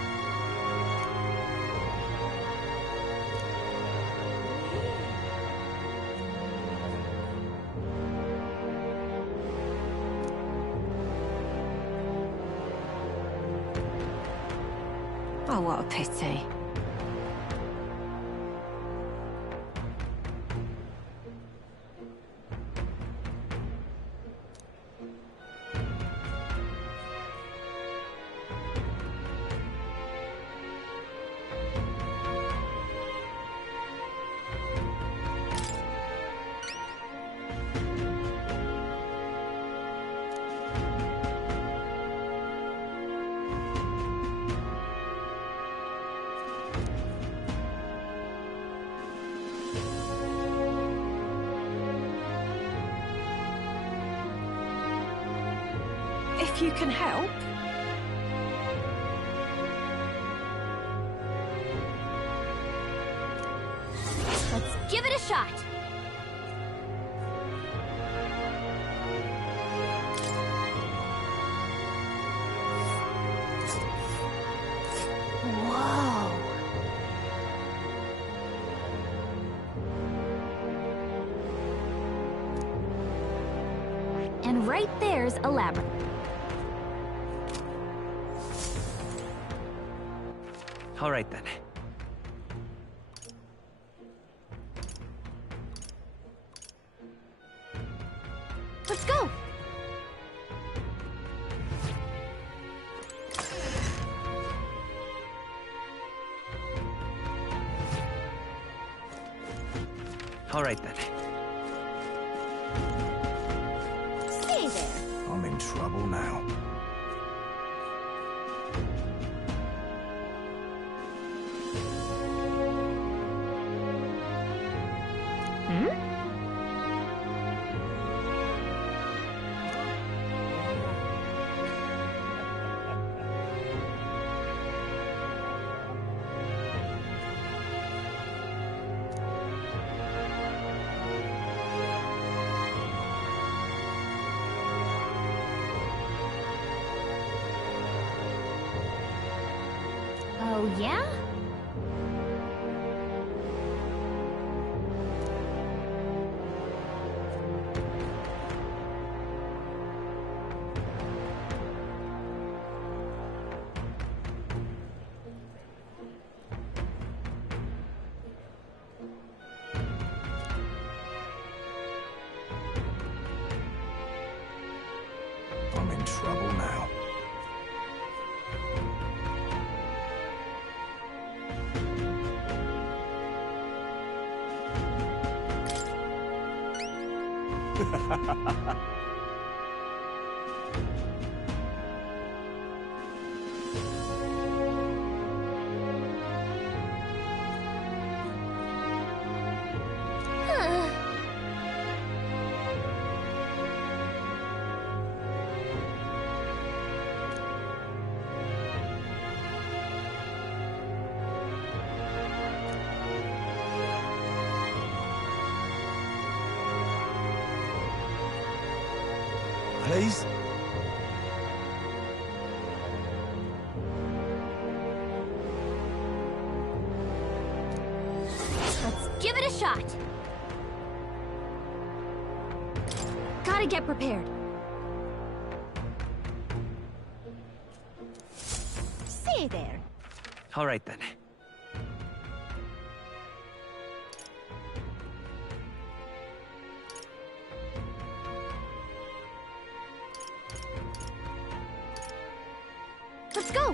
Oh, what a pity. If you can help. Let's give it a shot. Whoa. right there's a labyrinth. All right, then. Let's go! All right, then. Stay there. I'm in trouble now. Oh, yeah? I'm in trouble now. Please? Let's give it a shot! Gotta get prepared. Stay there. All right, then. Let's go!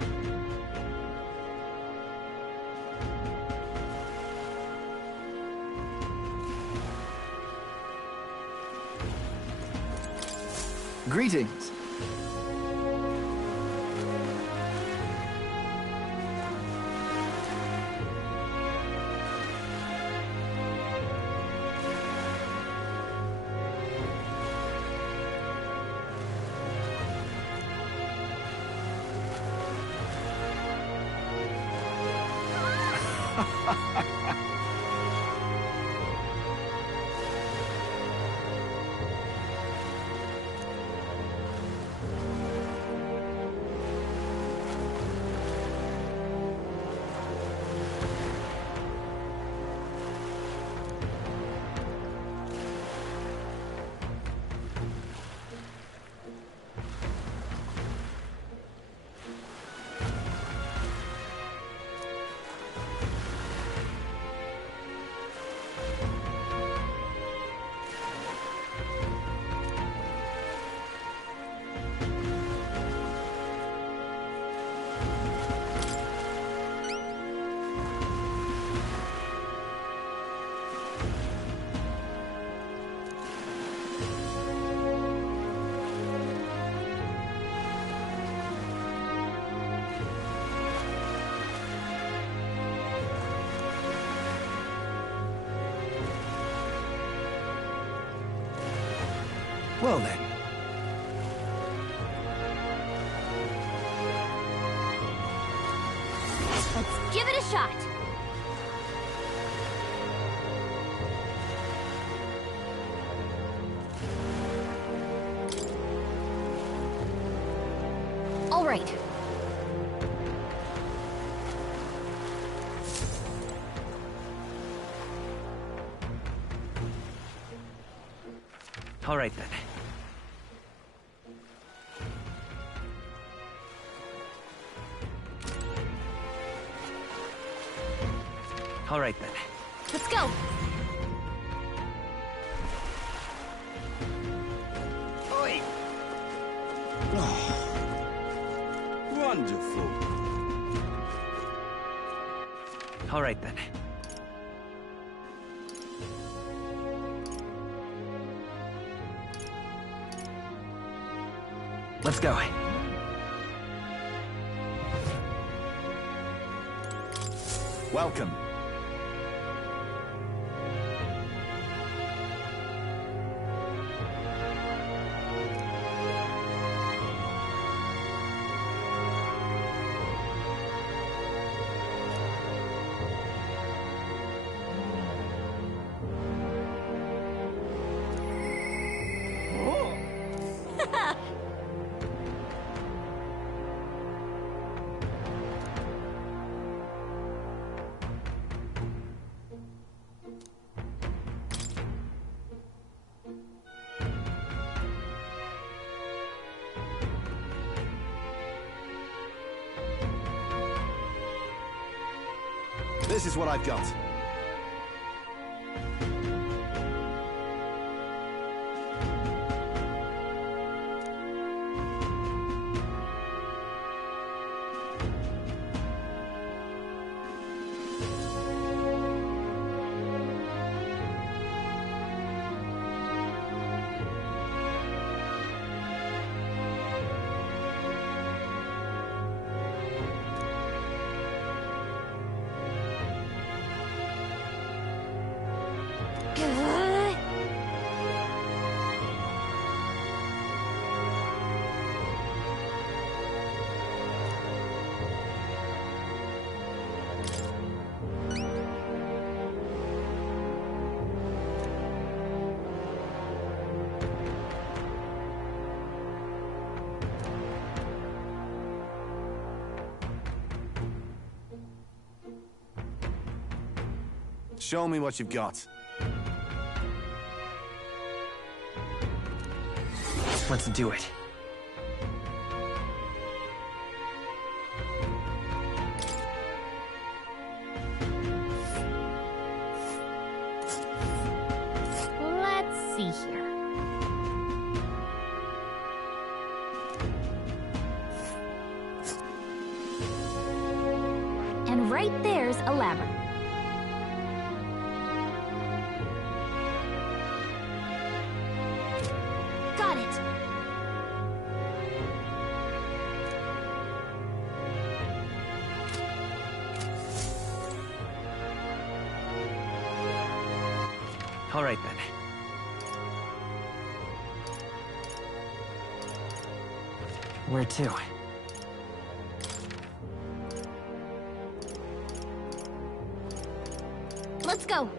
Greetings. Well then. Let's give it a shot! All right. All right, then. All right, then. Let's go! Oi! Oh, wonderful. All right, then. Let's go. Welcome. This is what I've got. Show me what you've got. Let's do it. Let's see here. And right there's a lever. Got it. All right, then. Where to? Let's go.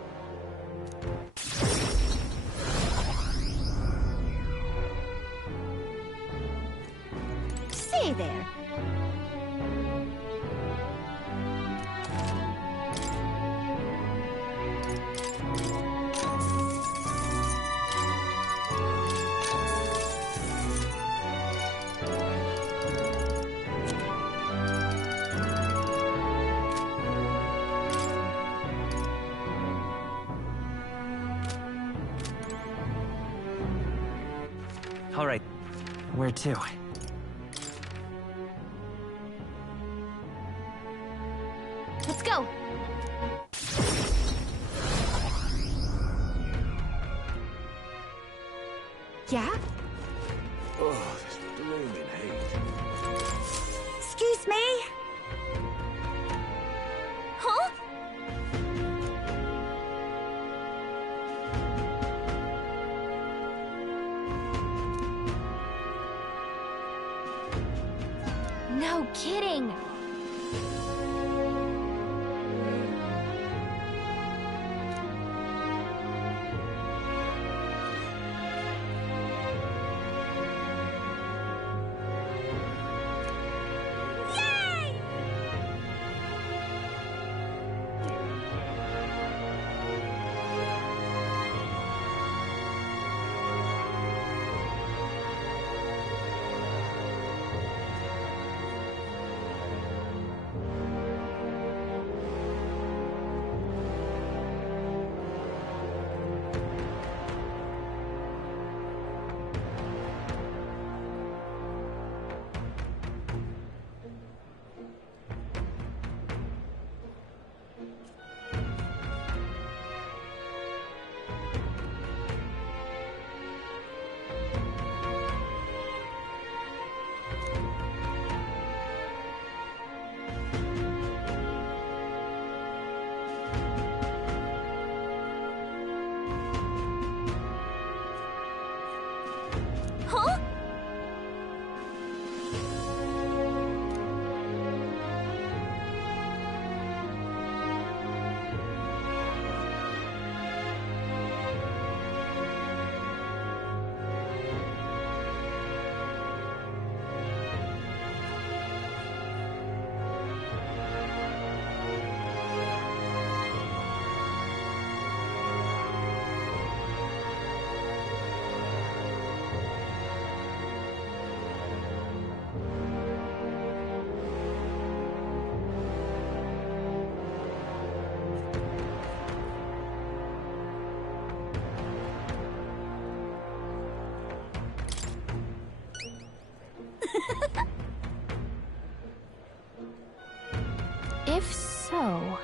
Stay there. All right. Where to? Let's go. Yeah? Oh, this blooming heat. Excuse me? Huh? No kidding. If so...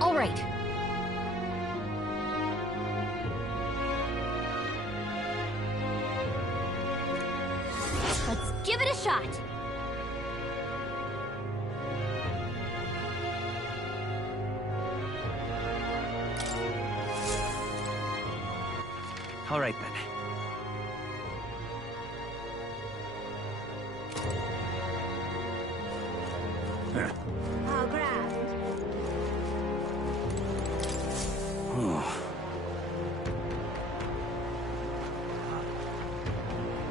All right. Let's give it a shot. All right, then. I'll grab.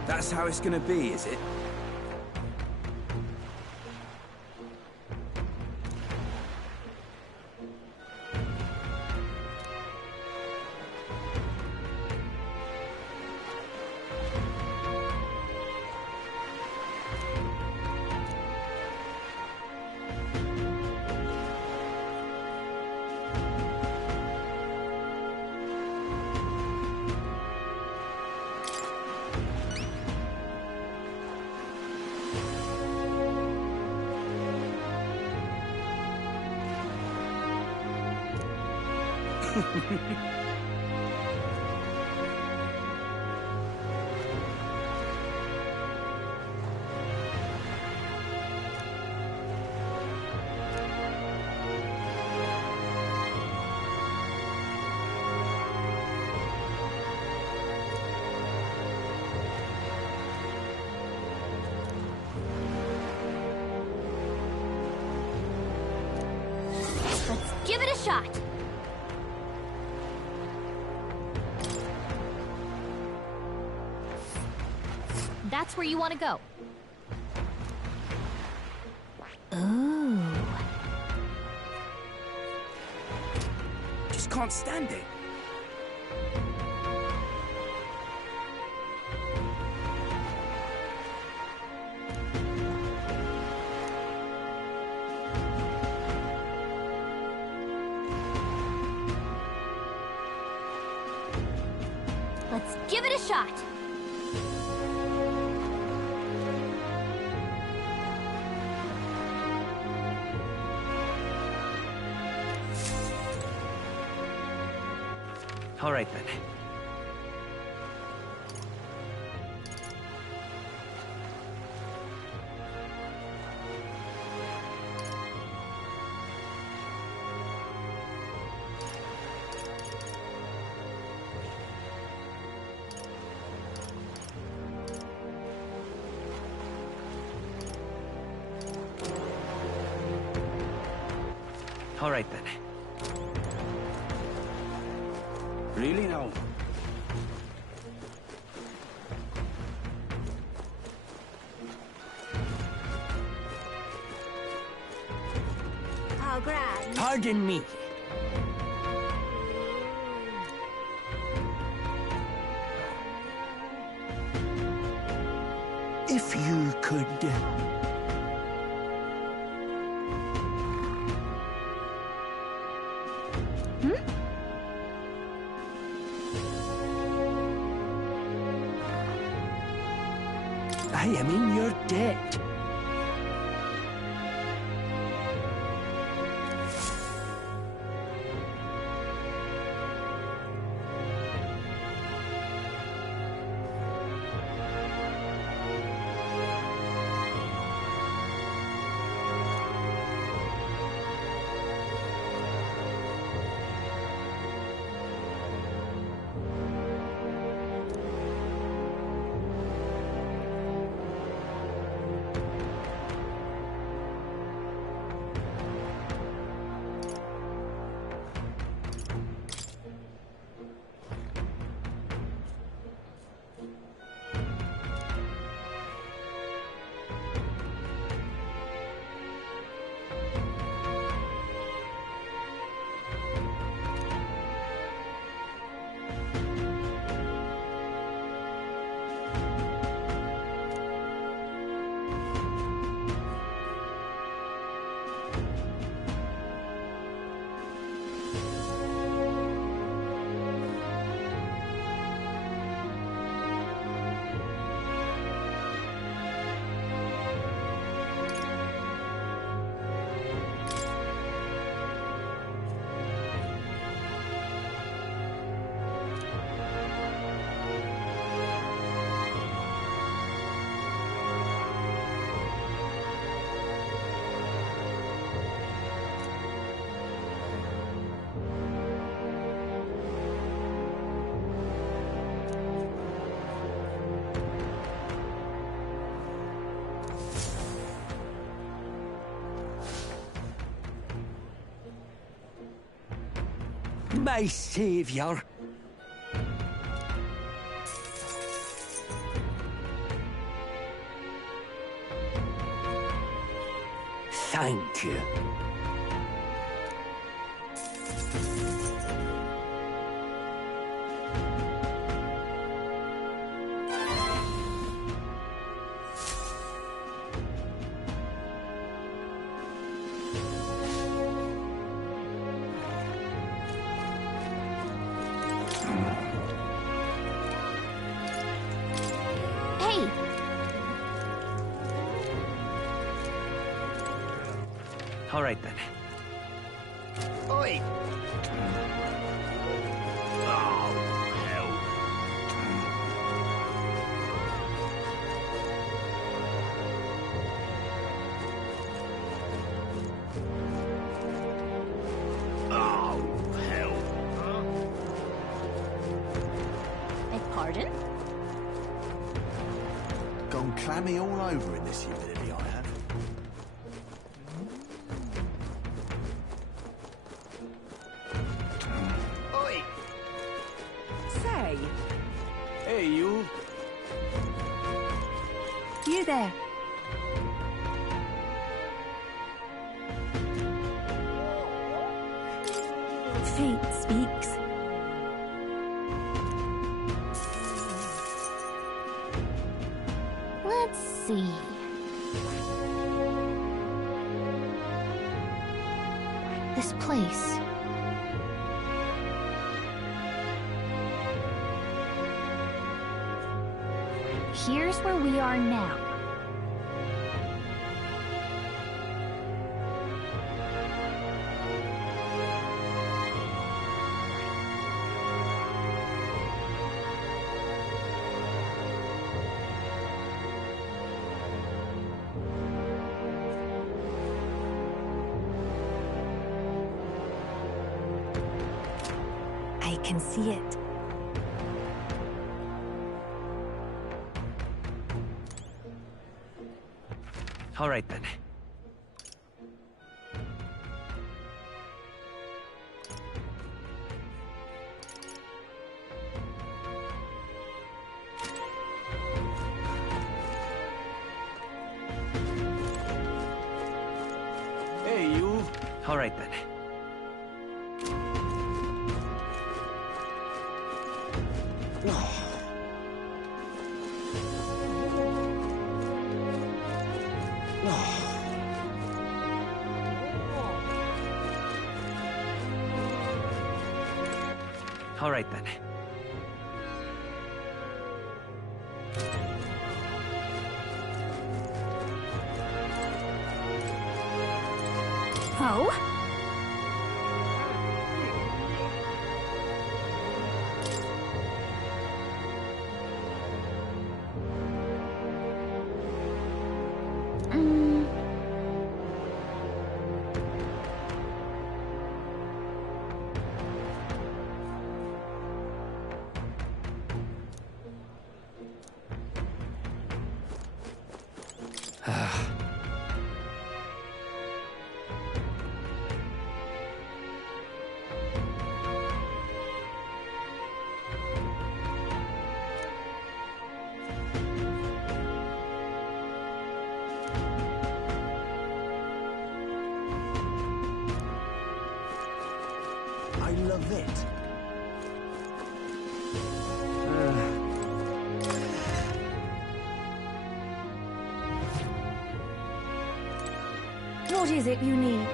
That's how it's gonna be, is it? Let's give it a shot. That's where you want to go. Ooh. Just can't stand it. shot. All right, then. All right, then. Really now? Oh, Gran. Pardon me. If you could... I am in your debt. My savior. Thank you. All right, then. Oi! Oh, hell. Oh, hell. Beg pardon? Gone clammy all over in this humidity I have. Oi! Say. Hey, you. You there. Fate speaks. Let's see. This place. here's where we are now. I can see it. All right, then. Hey, you. All right, then. All right, then. Oh? I love it. What is it you need?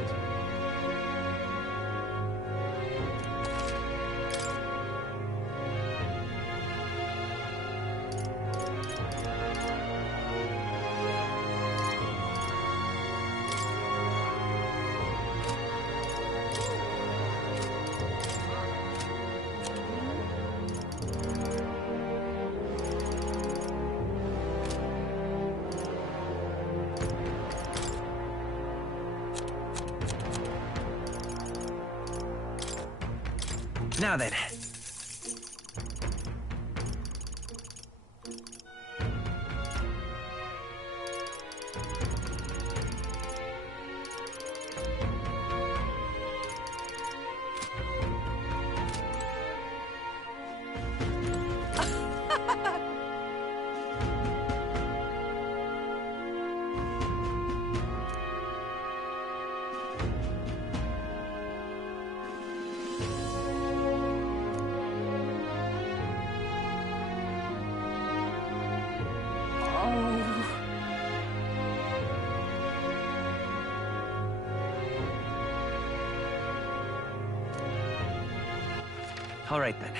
Now then. All right, then.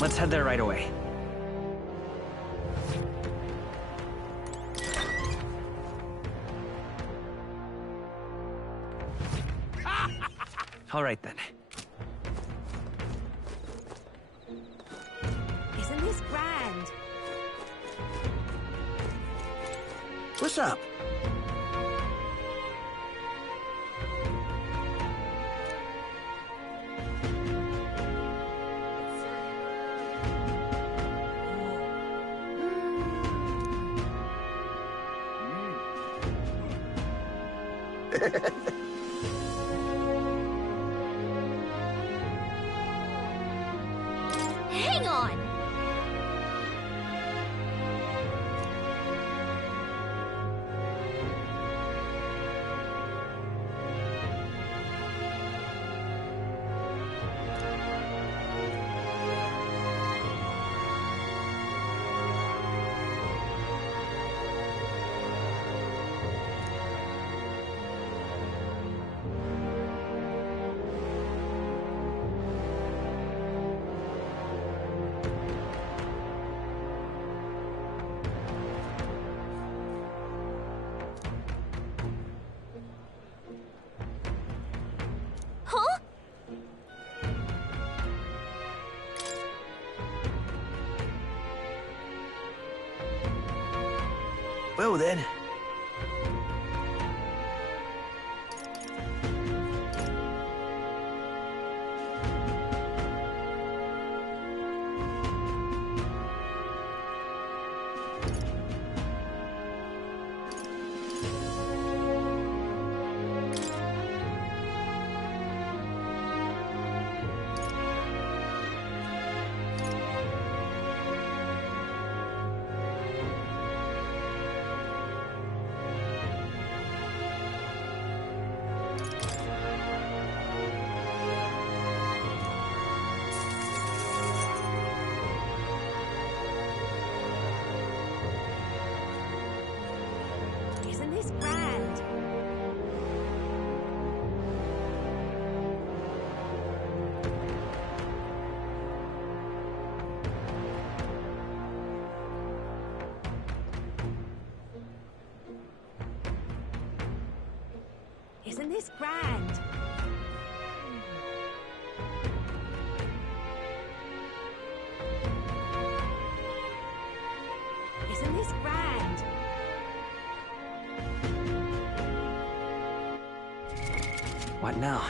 Let's head there right away. All right, then. Isn't this grand? What's up? Hang on! Well then. Isn't this grand? Isn't this grand? Isn't this grand? What now?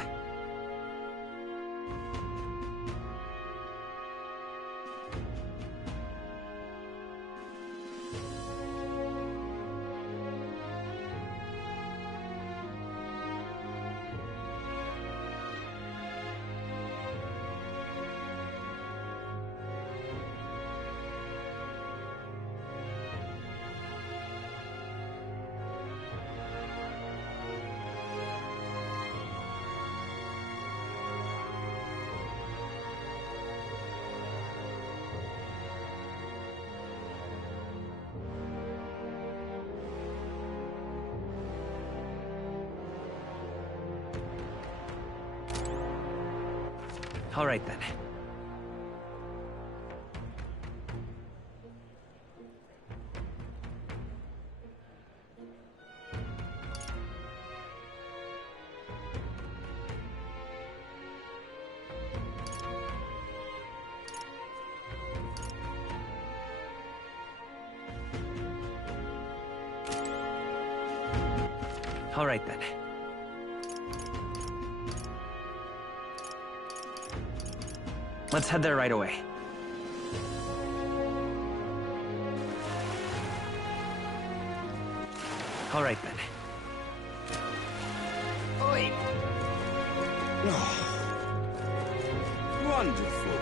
All right then. All right then. Let's head there right away. All right then. Oi! Wonderful.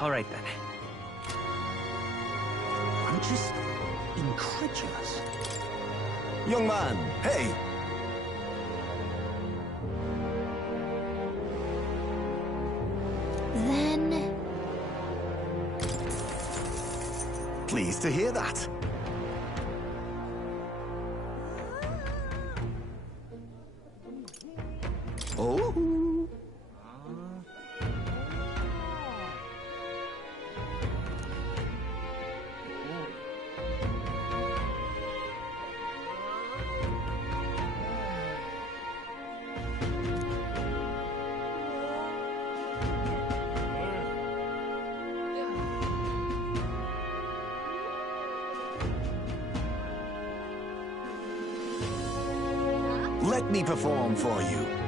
All right then. I'm just incredulous. Young man, hey! Then... Pleased to hear that. Oh? Let me perform for you.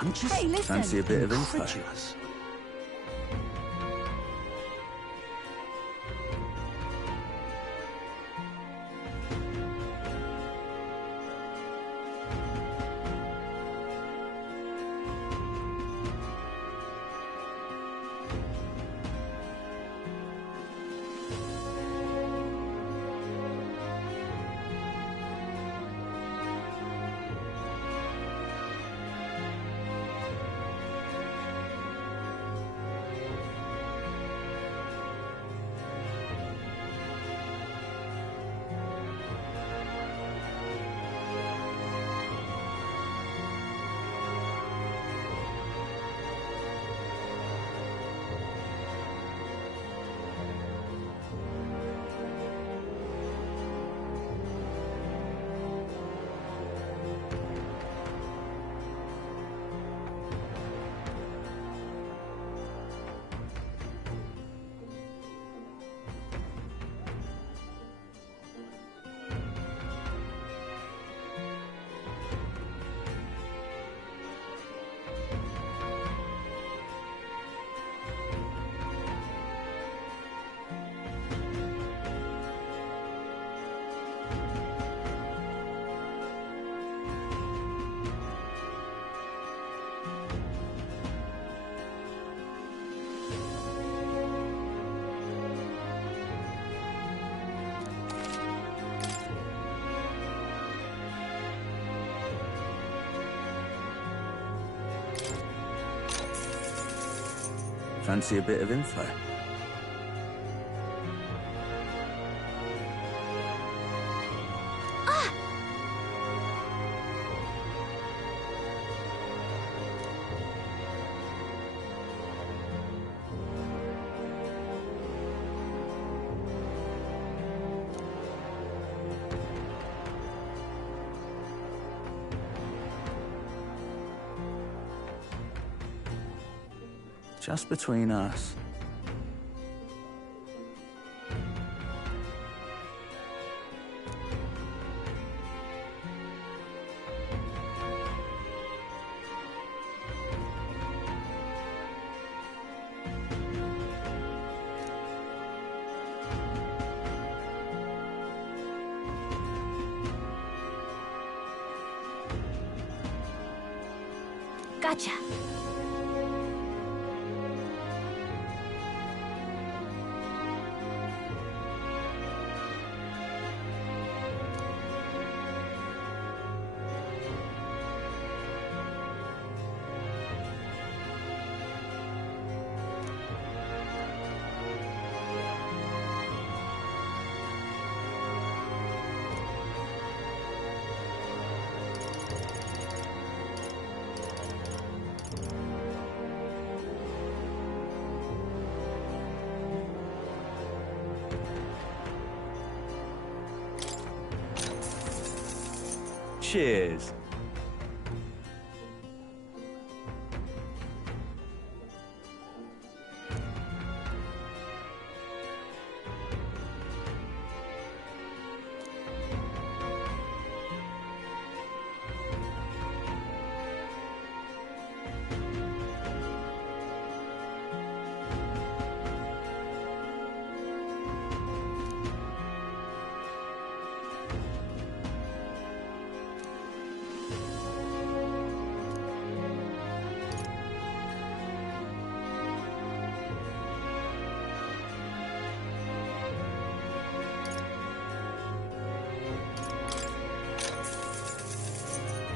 I'm just Hey, listen. Fancy a bit of info. incredulous. Fancy a bit of info? Just between us. Gotcha. Cheers.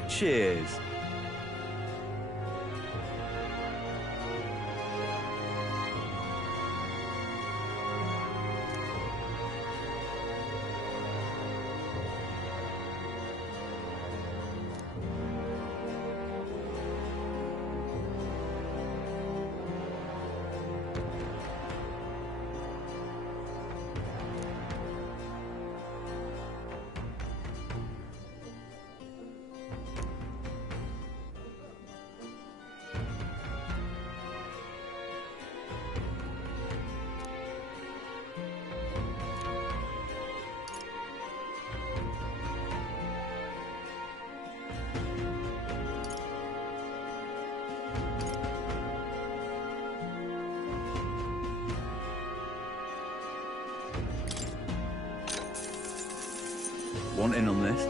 Cheers. Want in on this?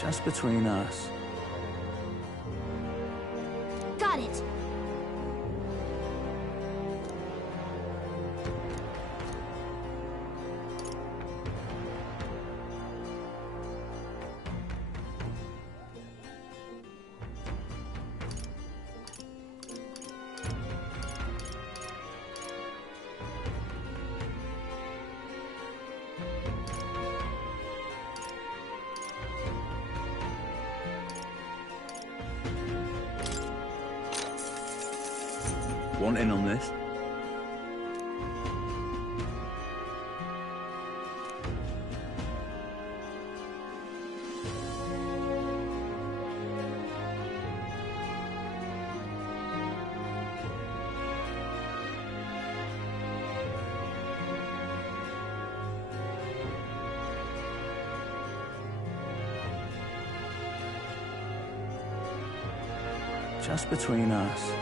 Just between us. Got it. Want in on this? Just between us.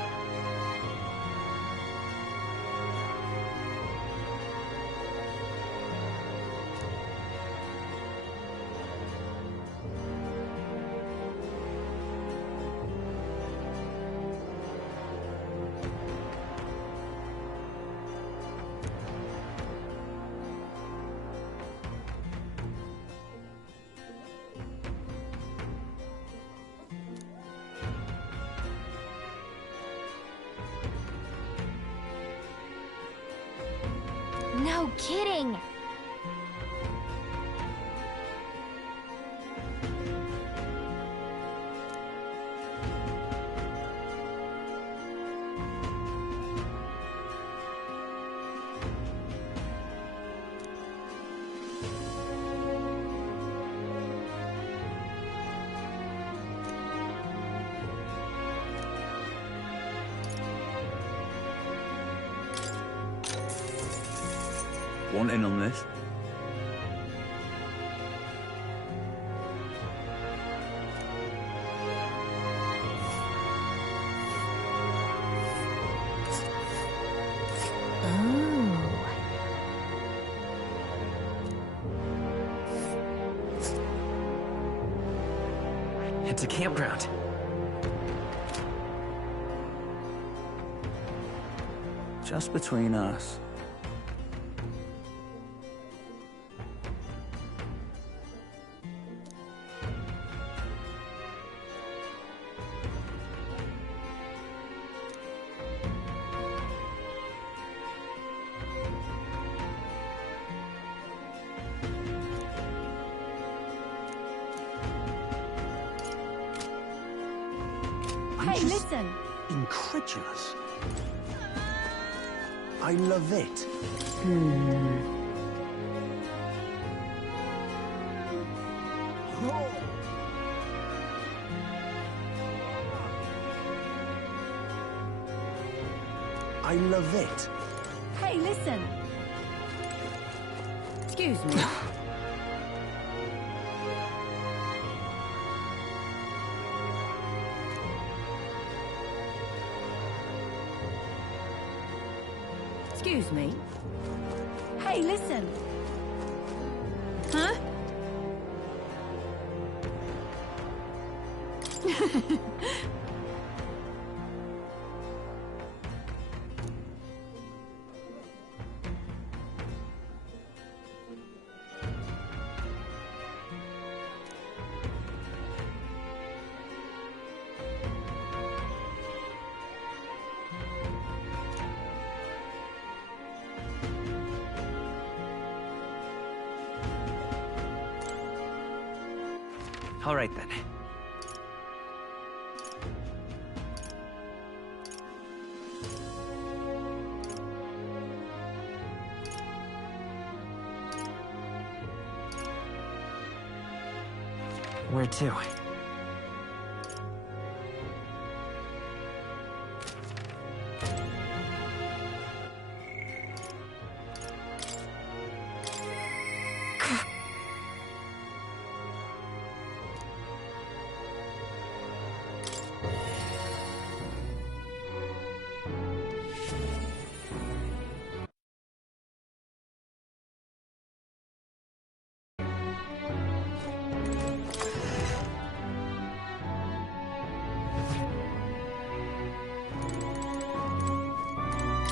No kidding! Want in on this? It's a campground. Just between us. Hey, listen! Incredulous. I love it. I love it. Hey, listen! Excuse me. Excuse me. Hey, listen! Huh? All right then. Where to?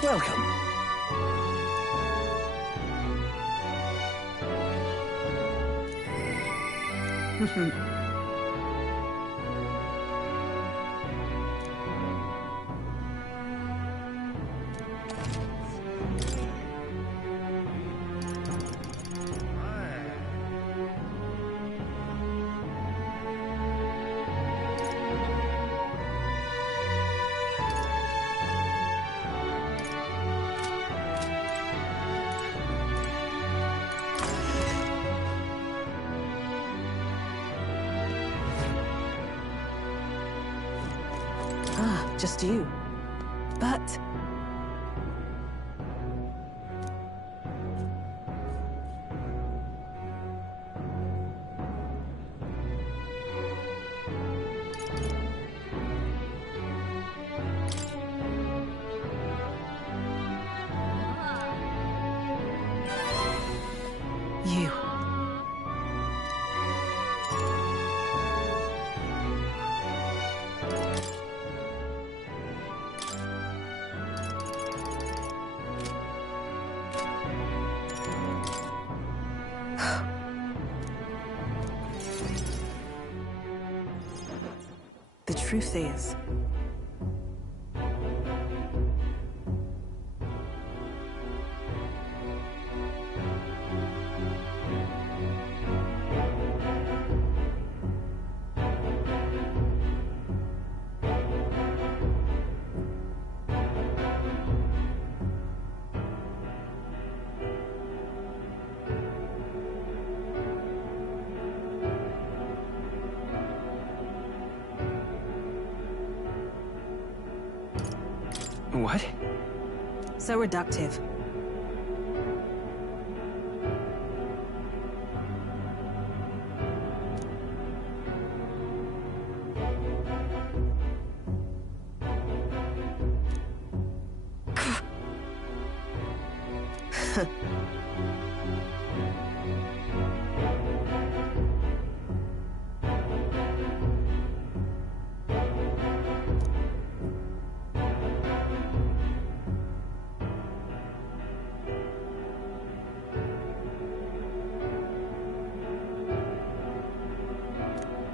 Welcome. Just you. But... you. The truth is, What? So reductive.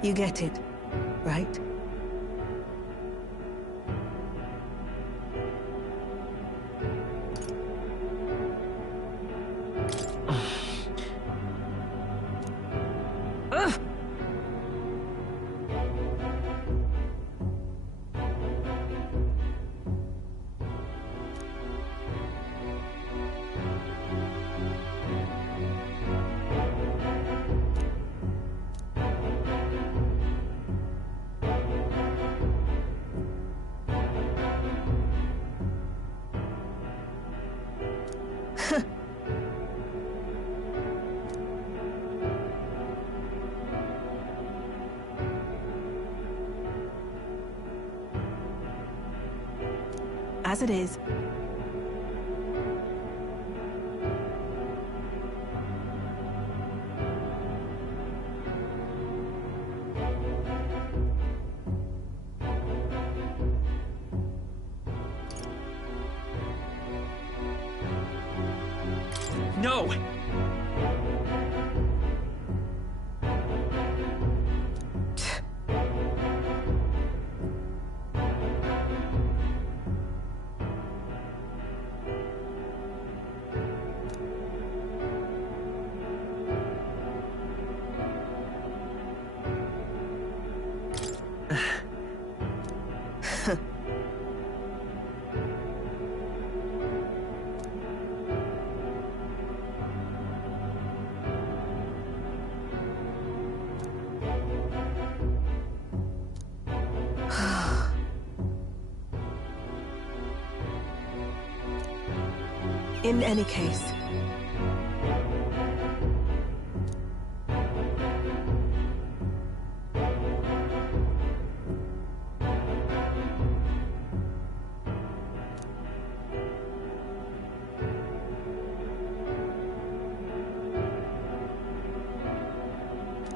You get it, right? As it is. No! In any case.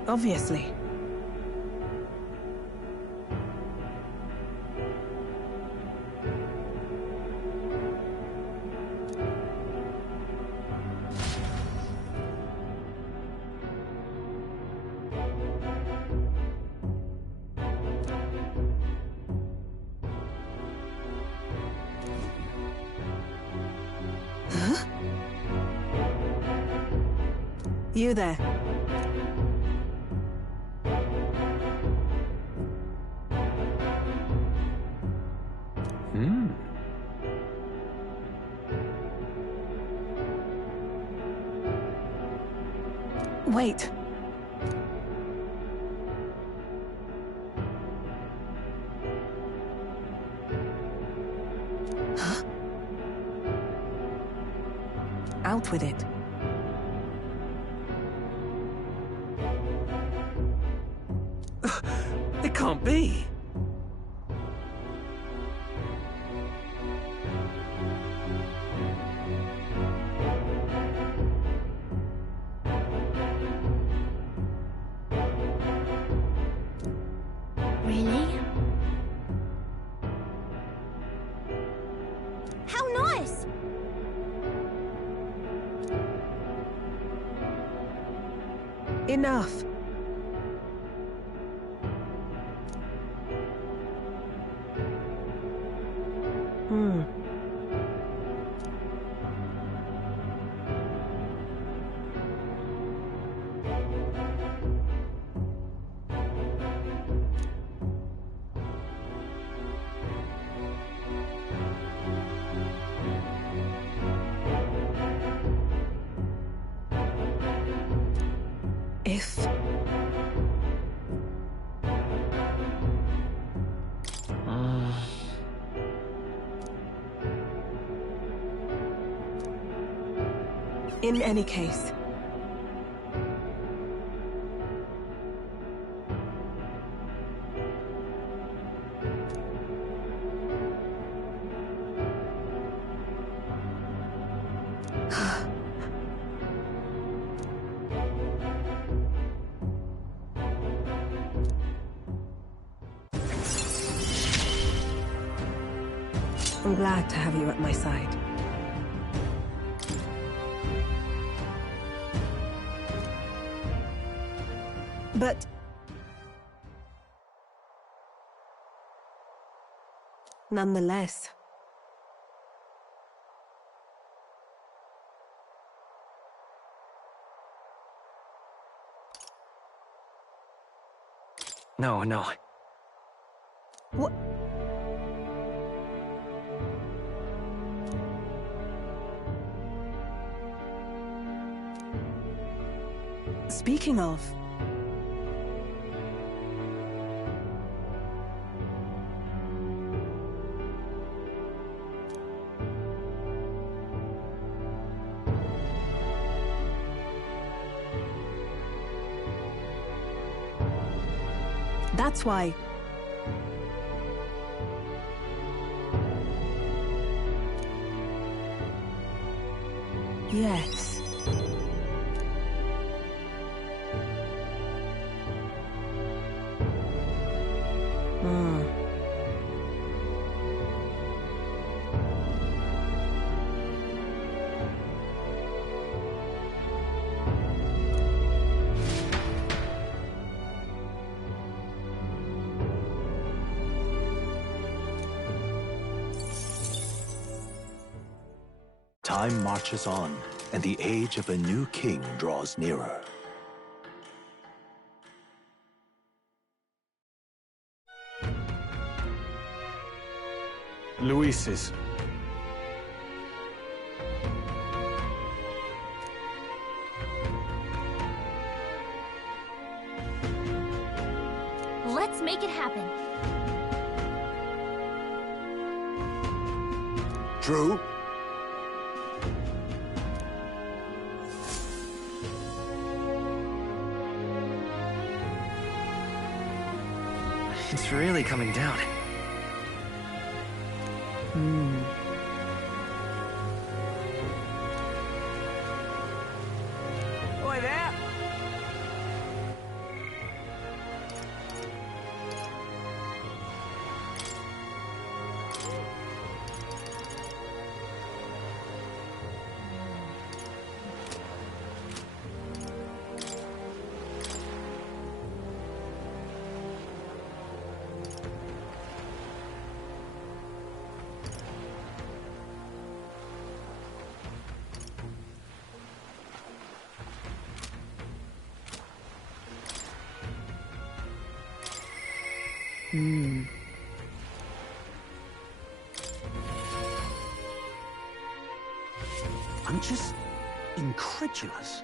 Obviously. Huh? You there. Wait. Huh? Out with it. It can't be. Really? How nice! Enough. If... In any case... I'm glad to have you at my side. But... nonetheless... No, no. What? Speaking of... That's why... Yes. Time marches on, and the age of a new king draws nearer. Luis's. Let's make it happen. True. It's really coming down. Oi there! I'm just incredulous.